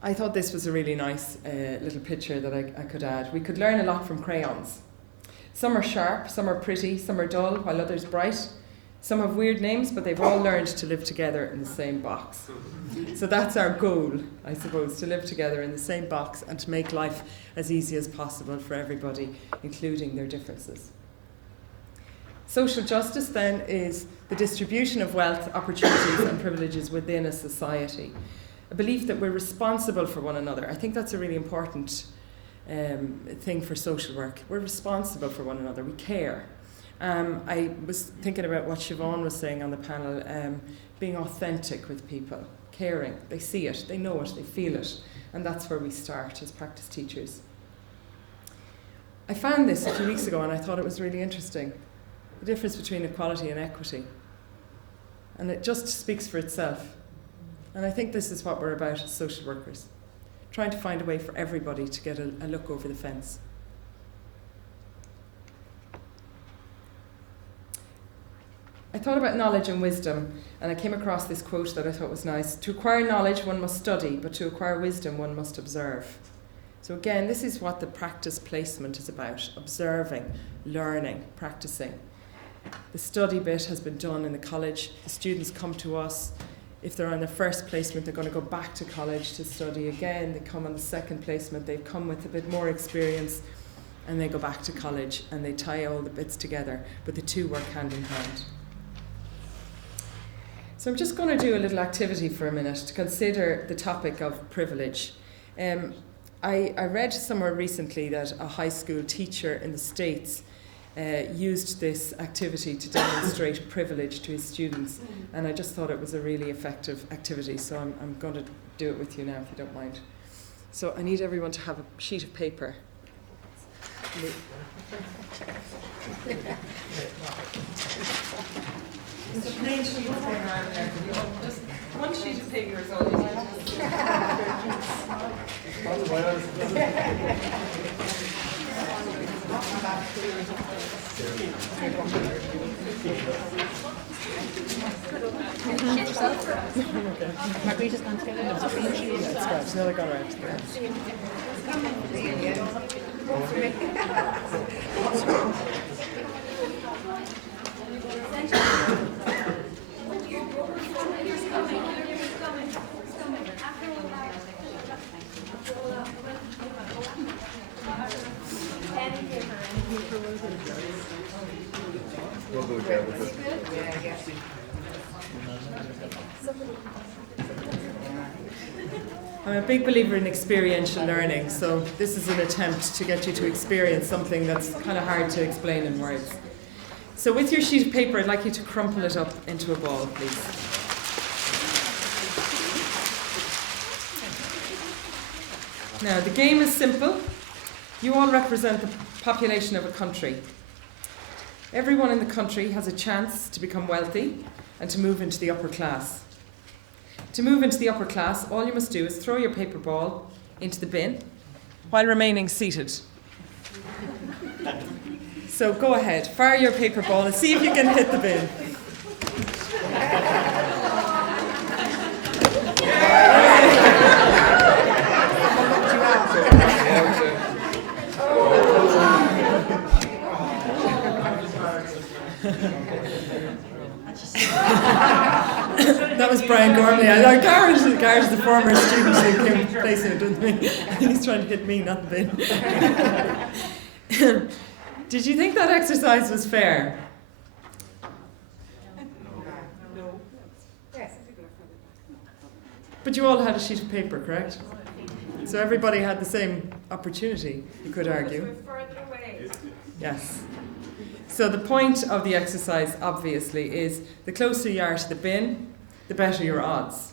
I thought this was a really nice little picture that I could add. We could learn a lot from crayons. Some are sharp, some are pretty, some are dull, while others bright. Some have weird names, but they've all learned to live together in the same box. So that's our goal, I suppose, to live together in the same box and to make life as easy as possible for everybody, including their differences. Social justice, then, is the distribution of wealth, opportunities and privileges within a society. A belief that we're responsible for one another. I think that's a really important thing for social work. We're responsible for one another. We care. I was thinking about what Siobhan was saying on the panel, being authentic with people, caring. They see it, they know it, they feel it. And that's where we start as practice teachers. I found this a few weeks ago and I thought it was really interesting. The difference between equality and equity. And it just speaks for itself. And I think this is what we're about as social workers, trying to find a way for everybody to get a look over the fence. I thought about knowledge and wisdom, and I came across this quote that I thought was nice. To acquire knowledge, one must study, but to acquire wisdom, one must observe. So again, this is what the practice placement is about, observing, learning, practicing. The study bit has been done in the college. The students come to us. If they're on their first placement, they're going to go back to college to study again. They come on the second placement. They've come with a bit more experience, and they go back to college, and they tie all the bits together. But the two work hand in hand. So I'm just going to do a little activity for a minute to consider the topic of privilege. I read somewhere recently that a high school teacher in the States used this activity to demonstrate privilege to his students, and I just thought it was a really effective activity, so I'm going to do it with you now, if you don't mind. So I need everyone to have a sheet of paper. It's a plain sheet of paper out there. Just one sheet of paper is all you need. Margarita's gone together. Yeah, it's great. Now they're gone around. I'm a big believer in experiential learning, so this is an attempt to get you to experience something that's kind of hard to explain in words. So with your sheet of paper, I'd like you to crumple it up into a ball, please. Now, the game is simple. You all represent the population of a country. Everyone in the country has a chance to become wealthy and to move into the upper class. To move into the upper class, all you must do is throw your paper ball into the bin while remaining seated. So go ahead, fire your paper ball and see if you can hit the bin. was Brian Gormley. I know Garage the former student who came placing it with me. He's trying to hit me, not the bin. Did you think that exercise was fair? No. Yes. But you all had a sheet of paper, correct? So everybody had the same opportunity, you could argue. Yes. So the point of the exercise, obviously, is the closer you are to the bin, the better your odds.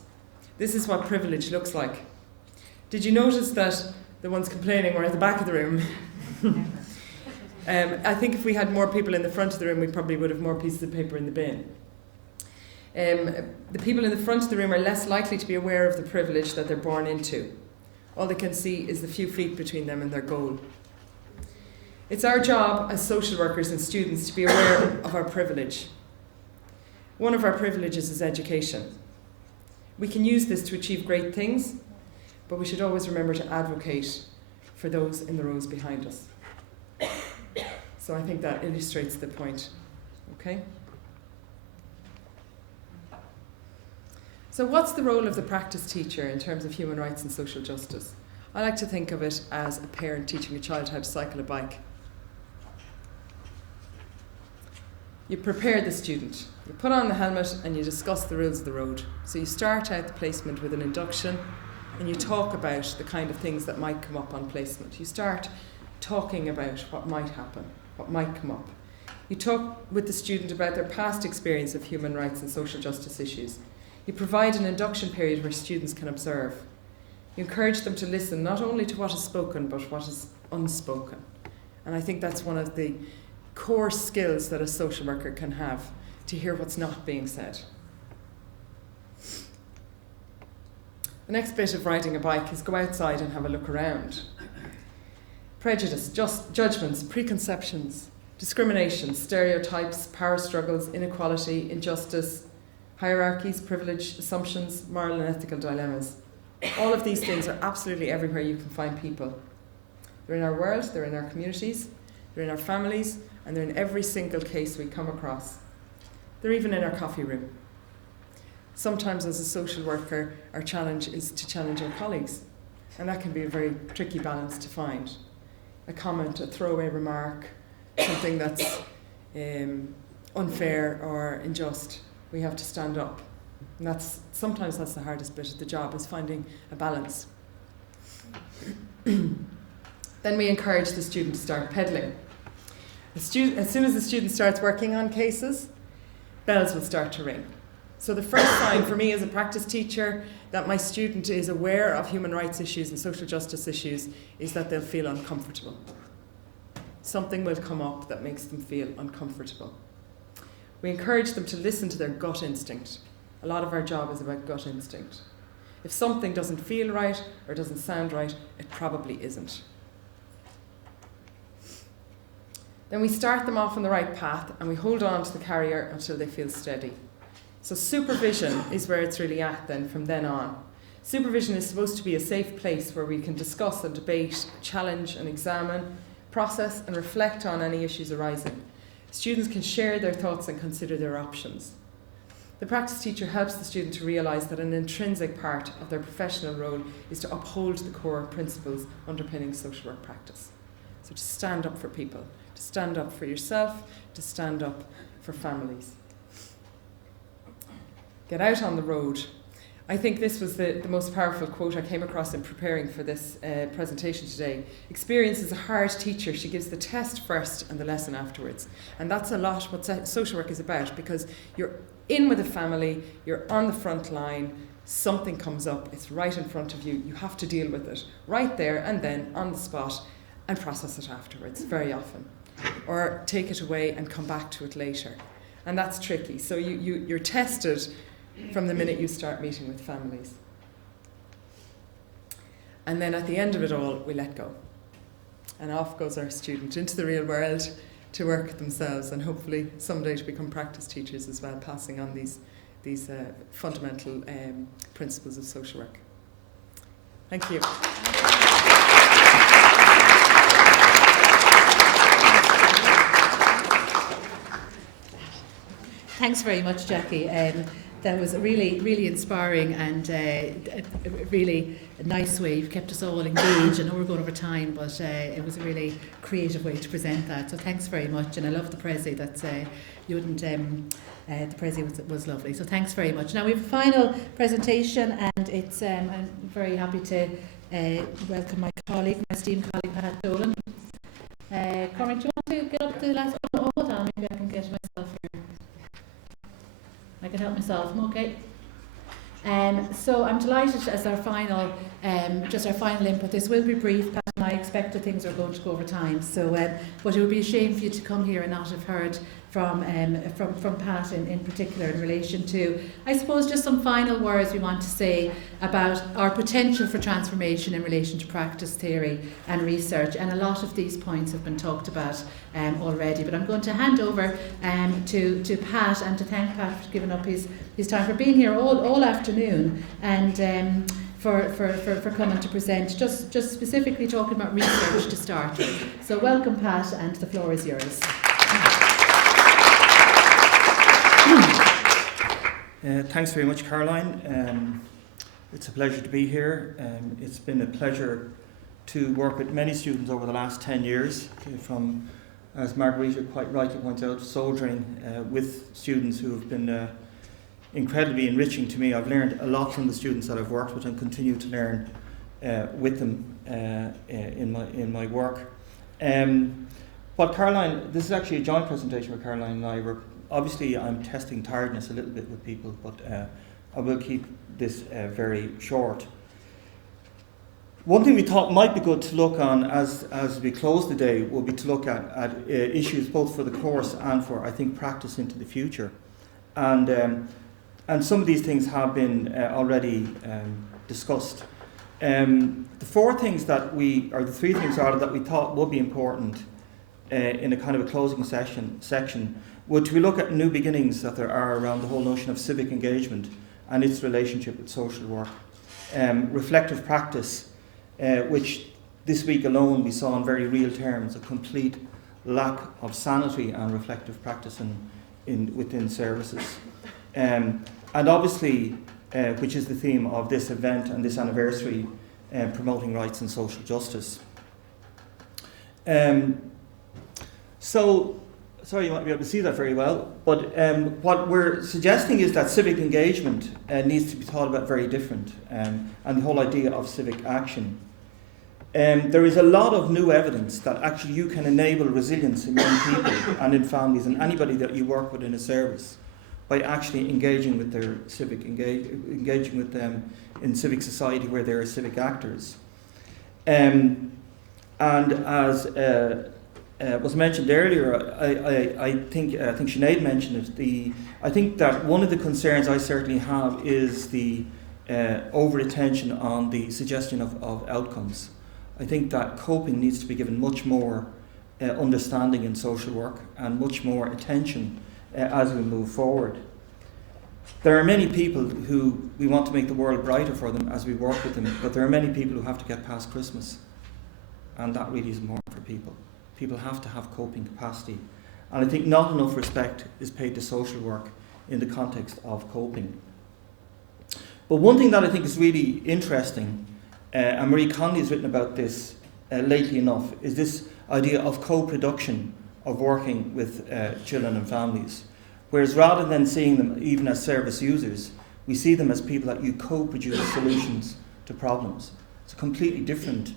This is what privilege looks like. Did you notice that the ones complaining were at the back of the room? I think if we had more people in the front of the room, we probably would have more pieces of paper in the bin. The people in the front of the room are less likely to be aware of the privilege that they're born into. All they can see is the few feet between them and their goal. It's our job as social workers and students to be aware of our privilege. One of our privileges is education. We can use this to achieve great things, but we should always remember to advocate for those in the rows behind us. So I think that illustrates the point. Okay? So what's the role of the practice teacher in terms of human rights and social justice? I like to think of it as a parent teaching a child how to cycle a bike. You prepare the student. You put on the helmet and you discuss the rules of the road. So you start out the placement with an induction and you talk about the kind of things that might come up on placement. You start talking about what might happen, what might come up. You talk with the student about their past experience of human rights and social justice issues. You provide an induction period where students can observe. You encourage them to listen not only to what is spoken but what is unspoken. And I think that's one of the core skills that a social worker can have, to hear what's not being said. The next bit of riding a bike is go outside and have a look around. Prejudice, judgments, preconceptions, discrimination, stereotypes, power struggles, inequality, injustice, hierarchies, privilege, assumptions, moral and ethical dilemmas. All of these things are absolutely everywhere you can find people. They're in our world, they're in our communities, they're in our families, and they're in every single case we come across. They're even in our coffee room. Sometimes as a social worker, our challenge is to challenge our colleagues, and that can be a very tricky balance to find. A comment, a throwaway remark, something that's unfair or unjust. We have to stand up. And sometimes that's the hardest bit of the job, is finding a balance. Then we encourage the student to start peddling. As soon as the student starts working on cases, bells will start to ring. So the first sign for me as a practice teacher that my student is aware of human rights issues and social justice issues is that they'll feel uncomfortable. Something will come up that makes them feel uncomfortable. We encourage them to listen to their gut instinct. A lot of our job is about gut instinct. If something doesn't feel right or doesn't sound right, it probably isn't. Then we start them off on the right path and we hold on to the carrier until they feel steady. So supervision is where it's really at then from then on. Supervision is supposed to be a safe place where we can discuss and debate, challenge and examine, process and reflect on any issues arising. Students can share their thoughts and consider their options. The practice teacher helps the student to realise that an intrinsic part of their professional role is to uphold the core principles underpinning social work practice. So to stand up for people, to stand up for yourself, to stand up for families. Get out on the road. I think this was the most powerful quote I came across in preparing for this presentation today. Experience is a hard teacher. She gives the test first and the lesson afterwards. And that's a lot what social work is about, because you're in with a family, you're on the front line, something comes up, it's right in front of you, you have to deal with it right there and then on the spot and process it afterwards very often. Or take it away and come back to it later. And that's tricky. So you're tested from the minute you start meeting with families. And then at the end of it all, we let go. And off goes our student into the real world to work themselves and hopefully someday to become practice teachers as well, passing on these fundamental principles of social work. Thank you. Thanks very much, Jackie. that was really, really inspiring and a really nice way. You've kept us all engaged. I know we're going over time, but it was a really creative way to present that. So thanks very much. And I love the Prezi that you wouldn't. The Prezi was lovely. So thanks very much. Now we have a final presentation, and it's I'm very happy to welcome my colleague, my esteemed colleague Pat Dolan. Cormac, do you want to get up to the last one? Oh, hold on, maybe I can get myself here. I can help myself. Okay. So I'm delighted as our final, just our final input. This will be brief. Pat and I expect that things are going to go over time. So, but it would be a shame for you to come here and not have heard from Pat in particular in relation to, I suppose, just some final words we want to say about our potential for transformation in relation to practice theory and research. And a lot of these points have been talked about already. But I'm going to hand over to Pat, and to thank Pat for giving up his time, for being here all afternoon, and for coming to present, just specifically talking about research to start with. So welcome, Pat, and the floor is yours. Thanks very much, Caroline. It's a pleasure to be here. It's been a pleasure to work with many students over the last 10 years, from, as Margarita quite rightly points out, soldiering with students who have been incredibly enriching to me. I've learned a lot from the students that I've worked with, and continue to learn with them in my work. But Caroline, this is actually a joint presentation with Caroline and I. Obviously, I'm testing tiredness a little bit with people, but I will keep this very short. One thing we thought might be good to look on as we close the day will be to look at issues both for the course and for, I think, practice into the future. And some of these things have been already discussed. The three things that we thought would be important in a kind of a closing section would to look at new beginnings that there are around the whole notion of civic engagement and its relationship with social work. Reflective practice, which this week alone we saw in very real terms a complete lack of sanity and reflective practice within services. And obviously, which is the theme of this event and this anniversary, promoting rights and social justice. Sorry, you might be able to see that very well, but what we're suggesting is that civic engagement needs to be thought about very different, and the whole idea of civic action. There is a lot of new evidence that actually you can enable resilience in young people and in families and anybody that you work with in a service by actually engaging with their engaging with them in civic society where they are civic actors. And as was mentioned earlier, I think Sinead mentioned it. I think that one of the concerns I certainly have is the over-attention on the suggestion of outcomes. I think that coping needs to be given much more understanding in social work and much more attention as we move forward. There are many people who we want to make the world brighter for them as we work with them, but there are many people who have to get past Christmas, and that really is important for people. People have to have coping capacity. And I think not enough respect is paid to social work in the context of coping. But one thing that I think is really interesting, and Marie Connolly has written about this lately enough, is this idea of co-production of working with children and families. Whereas rather than seeing them even as service users, we see them as people that you co-produce solutions to problems. It's a completely different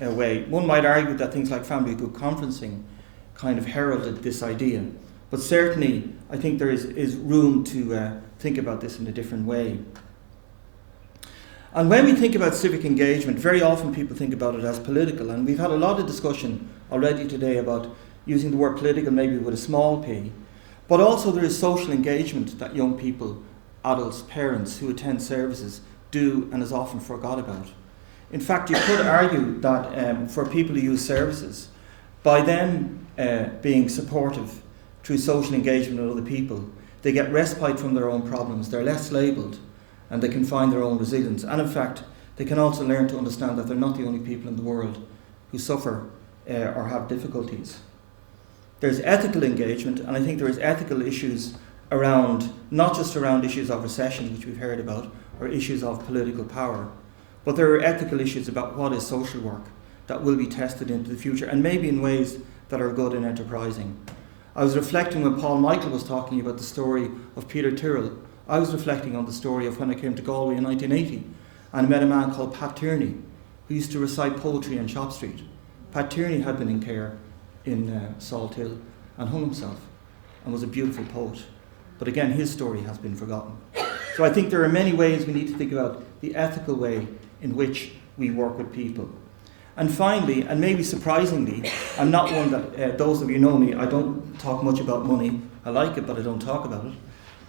way. One might argue that things like family good conferencing kind of heralded this idea, but certainly I think there is room to think about this in a different way. And when we think about civic engagement, very often people think about it as political, and we've had a lot of discussion already today about using the word political maybe with a small p, but also there is social engagement that young people, adults, parents who attend services do and is often forgot about. In fact, you could argue that for people who use services, by them being supportive through social engagement with other people, they get respite from their own problems, they're less labelled, and they can find their own resilience. And in fact, they can also learn to understand that they're not the only people in the world who suffer or have difficulties. There's ethical engagement, and I think there is ethical issues around, not just around issues of recession, which we've heard about, or issues of political power, but there are ethical issues about what is social work that will be tested into the future, and maybe in ways that are good and enterprising. I was reflecting when Paul Michael was talking about the story of Peter Tyrrell. I was reflecting on the story of when I came to Galway in 1980 and met a man called Pat Tierney, who used to recite poetry on Shop Street. Pat Tierney had been in care in Salt Hill and hung himself and was a beautiful poet. But again, his story has been forgotten. So I think there are many ways we need to think about the ethical way in which we work with people. And finally, and maybe surprisingly, I'm not one that, those of you know me, I don't talk much about money. I like it, but I don't talk about it.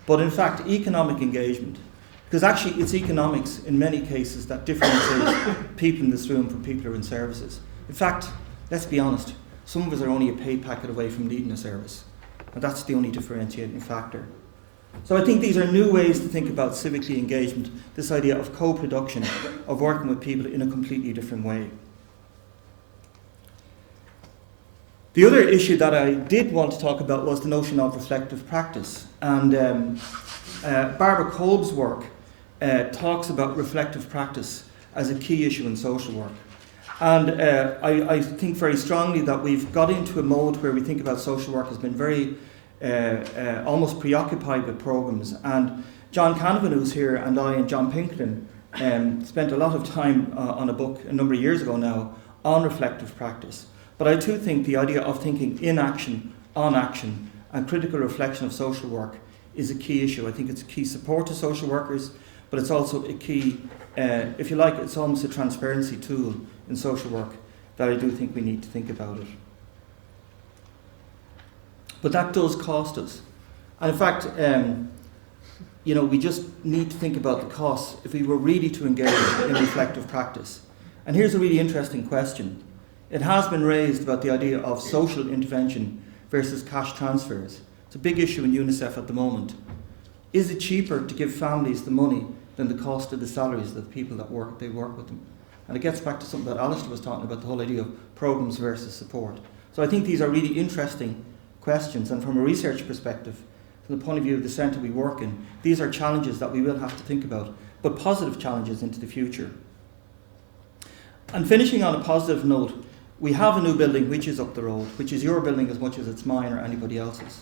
But in fact, economic engagement, because actually it's economics in many cases that differentiates people in this room from people who are in services. In fact, let's be honest, some of us are only a pay packet away from needing a service. And that's the only differentiating factor. So I think these are new ways to think about civically engagement, this idea of co-production, of working with people in a completely different way. The other issue that I did want to talk about was the notion of reflective practice. And Barbara Kolb's work talks about reflective practice as a key issue in social work. And I think very strongly that we've got into a mode where we think about social work has been very almost preoccupied with programs. And John Canavan, who's here, and I and John Pinkerton spent a lot of time on a book a number of years ago now on reflective practice. But I too think the idea of thinking in action, on action, and critical reflection of social work is a key issue. I think it's a key support to social workers, but it's also a key, if you like, it's almost a transparency tool in social work that I do think we need to think about it. But that does cost us. And in fact, we just need to think about the costs if we were really to engage in reflective practice. And here's a really interesting question. It has been raised about the idea of social intervention versus cash transfers. It's a big issue in UNICEF at the moment. Is it cheaper to give families the money than the cost of the salaries of the people that work with them? And it gets back to something that Alistair was talking about, the whole idea of programs versus support. So I think these are really interesting questions, and from a research perspective, from the point of view of the centre we work in, these are challenges that we will have to think about, but positive challenges into the future. And finishing on a positive note, we have a new building which is up the road, which is your building as much as it's mine or anybody else's.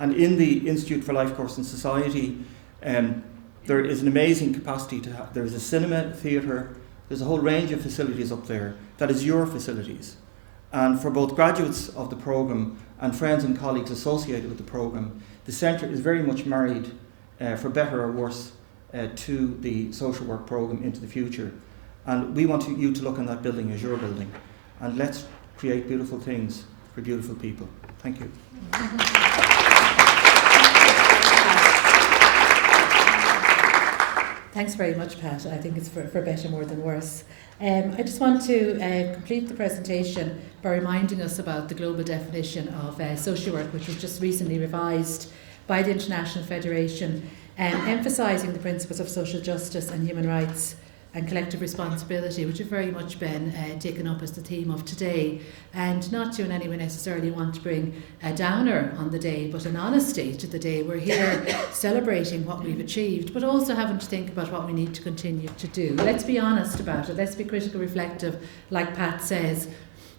And in the Institute for Life Course and Society, there is an amazing capacity to have, there's a cinema, theatre, there's a whole range of facilities up there that is your facilities. And for both graduates of the programme and friends and colleagues associated with the programme, the centre is very much married, for better or worse, to the social work programme into the future. And we want you to look on that building as your building. And let's create beautiful things for beautiful people. Thank you. Thanks very much, Pat. I think it's for better more than worse. I just want to complete the presentation by reminding us about the global definition of social work, which was just recently revised by the International Federation, emphasising the principles of social justice and human rights and collective responsibility, which have very much been taken up as the theme of today. And not to in any way necessarily want to bring a downer on the day, but an honesty to the day. We're here celebrating what we've achieved, but also having to think about what we need to continue to do. Let's be honest about it. Let's be critical, reflective, like Pat says,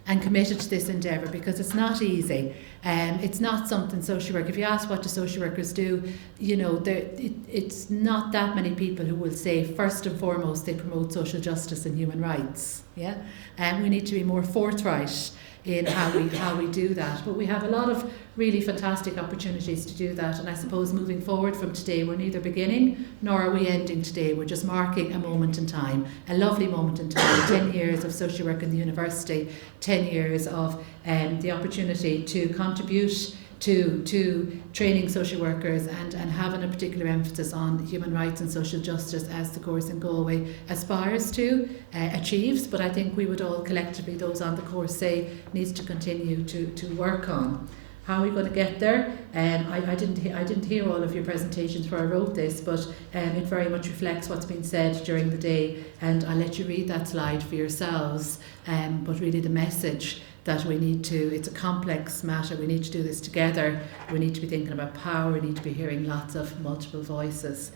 and committed to this endeavour, because it's not easy. It's not something social work, if you ask what do social workers do, it's not that many people who will say first and foremost they promote social justice and human rights. Yeah, and we need to be more forthright in how we do that. But we have a lot of really fantastic opportunities to do that, and I suppose moving forward from today, we're neither beginning nor are we ending today. We're just marking a moment in time, a lovely moment in time. 10 years of social work in the university, 10 years of the opportunity to contribute to training social workers and having a particular emphasis on human rights and social justice as the course in Galway aspires to, achieves, but I think we would all collectively, those on the course, say needs to continue to work on. How are we going to get there? I didn't hear all of your presentations before I wrote this, but it very much reflects what's been said during the day, and I'll let you read that slide for yourselves. But really the message that we need to, it's a complex matter, we need to do this together, we need to be thinking about power, we need to be hearing lots of multiple voices.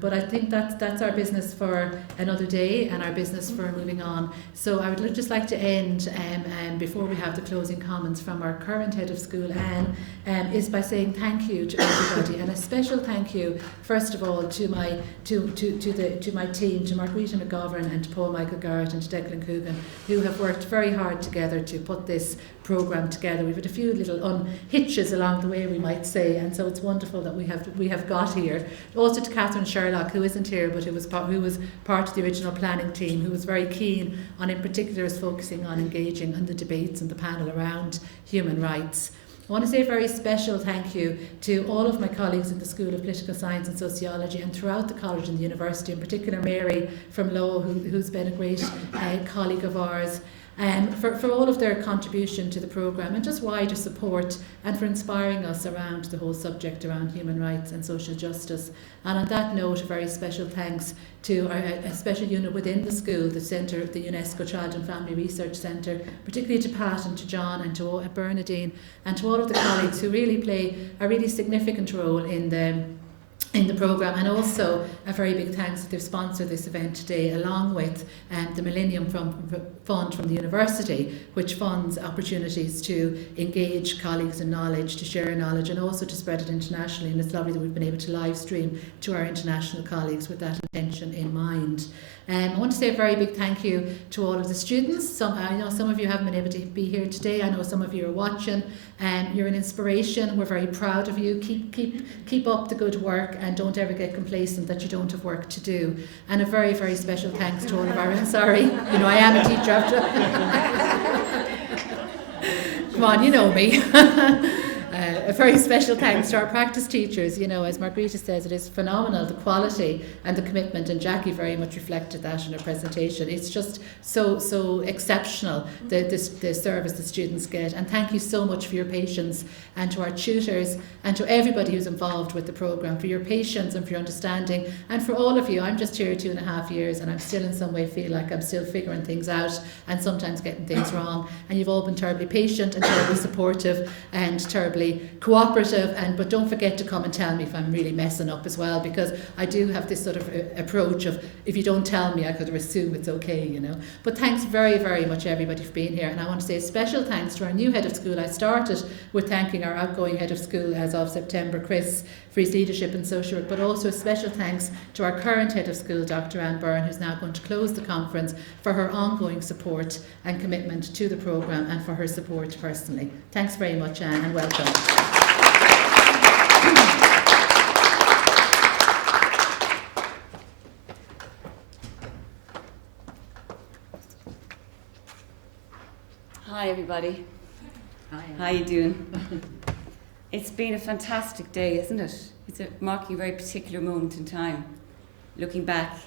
But I think that's our business for another day and our business for moving on. So I would just like to end, before we have the closing comments from our current head of school, Anne, is by saying thank you to everybody, and a special thank you, first of all, to my team, to Margarita McGovern and to Paul Michael Garrett and to Declan Coogan, who have worked very hard together to put this programme together. We've had a few little hitches along the way, we might say, and so it's wonderful that we have got here. Also to Catherine Sherlock, who isn't here, but who was part of the original planning team, who was very keen on, in particular, is focusing on engaging in the debates and the panel around human rights. I want to say a very special thank you to all of my colleagues in the School of Political Science and Sociology and throughout the college and the university, in particular Mary from Law, who's been a great colleague of ours. For all of their contribution to the programme and just wider support, and for inspiring us around the whole subject around human rights and social justice. And on that note, a very special thanks to a special unit within the school, the Centre, the UNESCO Child and Family Research Centre, particularly to Pat and to John and to Bernadine and to all of the colleagues who really play a really significant role in the programme, and also a very big thanks that they've sponsored this event today, along with the Millennium Fund from the university, which funds opportunities to engage colleagues in knowledge, to share knowledge, and also to spread it internationally. And it's lovely that we've been able to live stream to our international colleagues with that intention in mind. I want to say a very big thank you to all of the students. I know some of you haven't been able to be here today. I know some of you are watching. You're an inspiration. We're very proud of you. Keep up the good work, and don't ever get complacent that you don't have work to do. And a very, very special thanks to all of our... Sorry, I am a teacher after... Come on, you know me. A very special thanks to our practice teachers. As Margarita says, it is phenomenal, the quality and the commitment, and Jackie very much reflected that in her presentation. It's just so exceptional, the service the students get. And thank you so much for your patience, and to our tutors and to everybody who's involved with the programme, for your patience and for your understanding, and for all of you. I'm just here 2.5 years and I'm still in some way feel like I'm still figuring things out and sometimes getting things wrong, and you've all been terribly patient and terribly supportive and terribly cooperative, but don't forget to come and tell me if I'm really messing up as well, because I do have this sort of approach of, if you don't tell me, I could assume it's okay, But thanks very, very much everybody for being here, and I want to say a special thanks to our new head of school. I started with thanking our outgoing head of school as of September, Chris, for his leadership and social work, but also a special thanks to our current head of school, Dr. Anne Byrne, who's now going to close the conference, for her ongoing support and commitment to the programme and for her support personally. Thanks very much, Anne, and welcome. Hi everybody. Hi. How you doing? It's been a fantastic day, isn't it? It's marking a very particular moment in time. Looking back,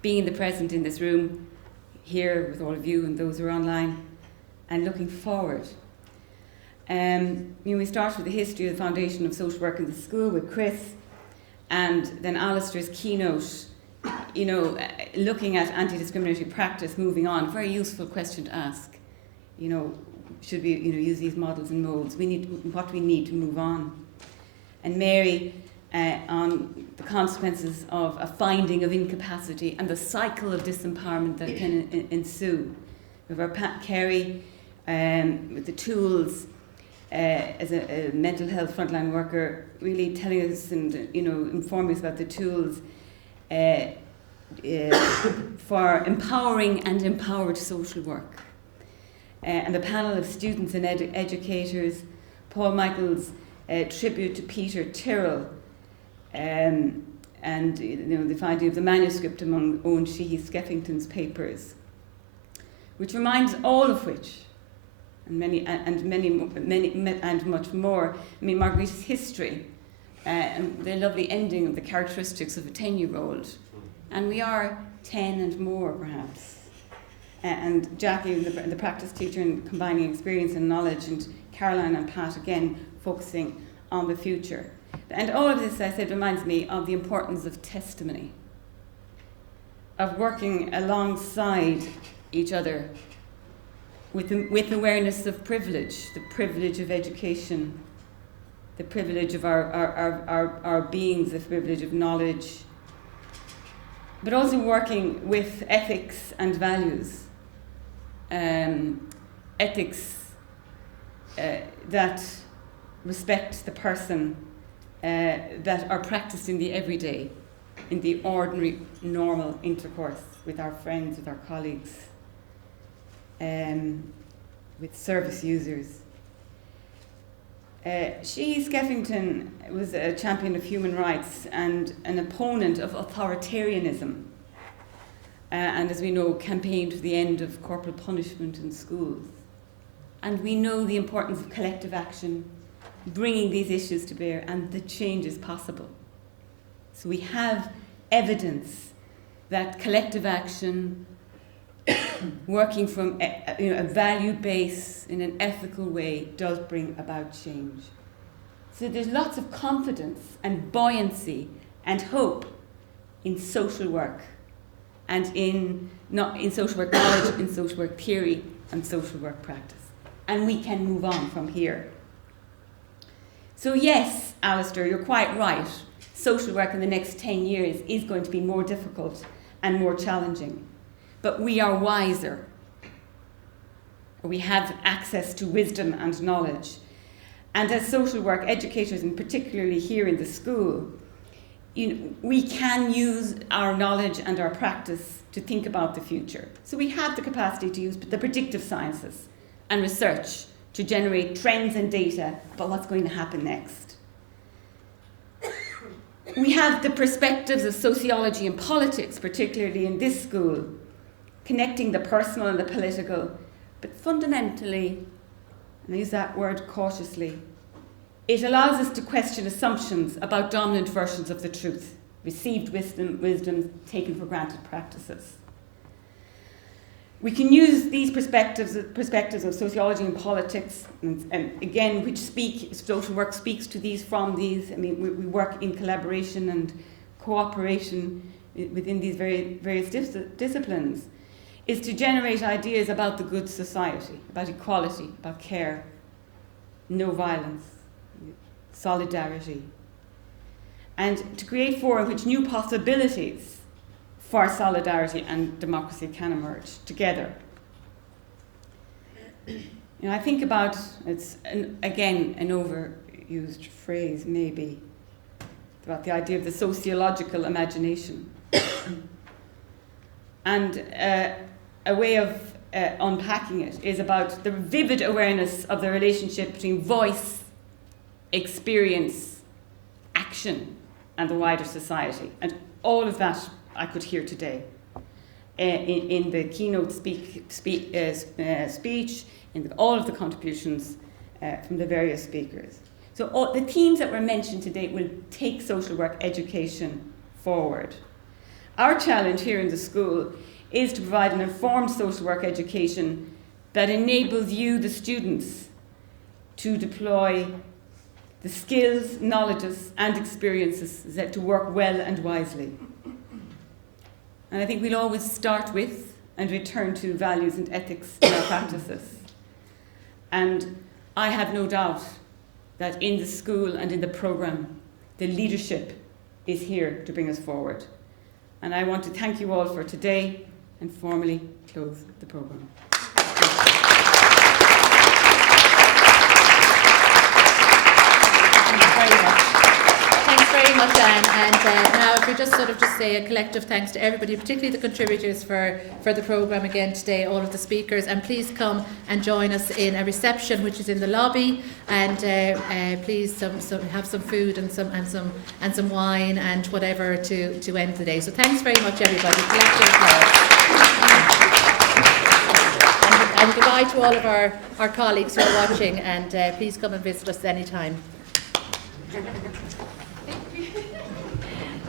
being in the present in this room, here with all of you and those who are online, and looking forward. We start with the history of the foundation of social work in the school with Chris, and then Alistair's keynote, looking at anti-discriminatory practice, moving on. Very useful question to ask. Should we use these models and modes? What we need to move on. And Mary on the consequences of a finding of incapacity and the cycle of disempowerment that can ensue. We have our Pat Carey with the tools as a mental health frontline worker, really telling us and informing us about the tools for empowering and empowered social work. And the panel of students and educators, Paul Michael's tribute to Peter Tyrrell, and the finding of the manuscript among Owen Sheehy Skeffington's papers, which reminds all of which, and many and much more. Margarita's history, and the lovely ending of the characteristics of a 10-year-old, and we are 10 and more perhaps. And Jackie, the practice teacher, and combining experience and knowledge, and Caroline and Pat again focusing on the future. And all of this, I said, reminds me of the importance of testimony, of working alongside each other with awareness of privilege, the privilege of education, the privilege of our beings, the privilege of knowledge, but also working with ethics and values. Ethics that respect the person, that are practiced in the everyday, in the ordinary, normal intercourse with our friends, with our colleagues, with service users. She, Skeffington, was a champion of human rights and an opponent of authoritarianism, and as we know, campaigned for the end of corporal punishment in schools. And we know the importance of collective action, bringing these issues to bear, and the change is possible. So we have evidence that collective action, working from a value base in an ethical way, does bring about change. So there's lots of confidence and buoyancy and hope in social work, and in social work knowledge, in social work theory and social work practice. And we can move on from here. So yes, Alistair, you're quite right. Social work in the next 10 years is going to be more difficult and more challenging. But we are wiser. We have access to wisdom and knowledge. And as social work educators, and particularly here in the school, we can use our knowledge and our practice to think about the future. So we have the capacity to use the predictive sciences and research to generate trends and data about what's going to happen next. We have the perspectives of sociology and politics, particularly in this school, connecting the personal and the political, but fundamentally, and I use that word cautiously, it allows us to question assumptions about dominant versions of the truth, received wisdom, taken for granted practices. We can use these perspectives of sociology and politics, and again, social work speaks to these from these. I mean, we work in collaboration and cooperation within these various disciplines, is to generate ideas about the good society, about equality, about care, no violence, solidarity, and to create for which new possibilities for solidarity and democracy can emerge together. I think about, it's again an overused phrase maybe, about the idea of the sociological imagination. And a way of unpacking it is about the vivid awareness of the relationship between voice, experience, action, and the wider society. And all of that I could hear today in the keynote speech, in all of the contributions from the various speakers. So all the themes that were mentioned today will take social work education forward. Our challenge here in the school is to provide an informed social work education that enables you, the students, to deploy the skills, knowledges, and experiences that to work well and wisely. And I think we'll always start with and return to values and ethics in our practices. And I have no doubt that in the school and in the programme, the leadership is here to bring us forward. And I want to thank you all for today and formally close the programme. Thanks very much, Anne. And now if we just say a collective thanks to everybody, particularly the contributors for the programme again today, all of the speakers, and please come and join us in a reception which is in the lobby, and please have some food and some wine and whatever to end the day. So thanks very much, everybody. Collective applause. And goodbye to all of our colleagues who are watching, and please come and visit us anytime.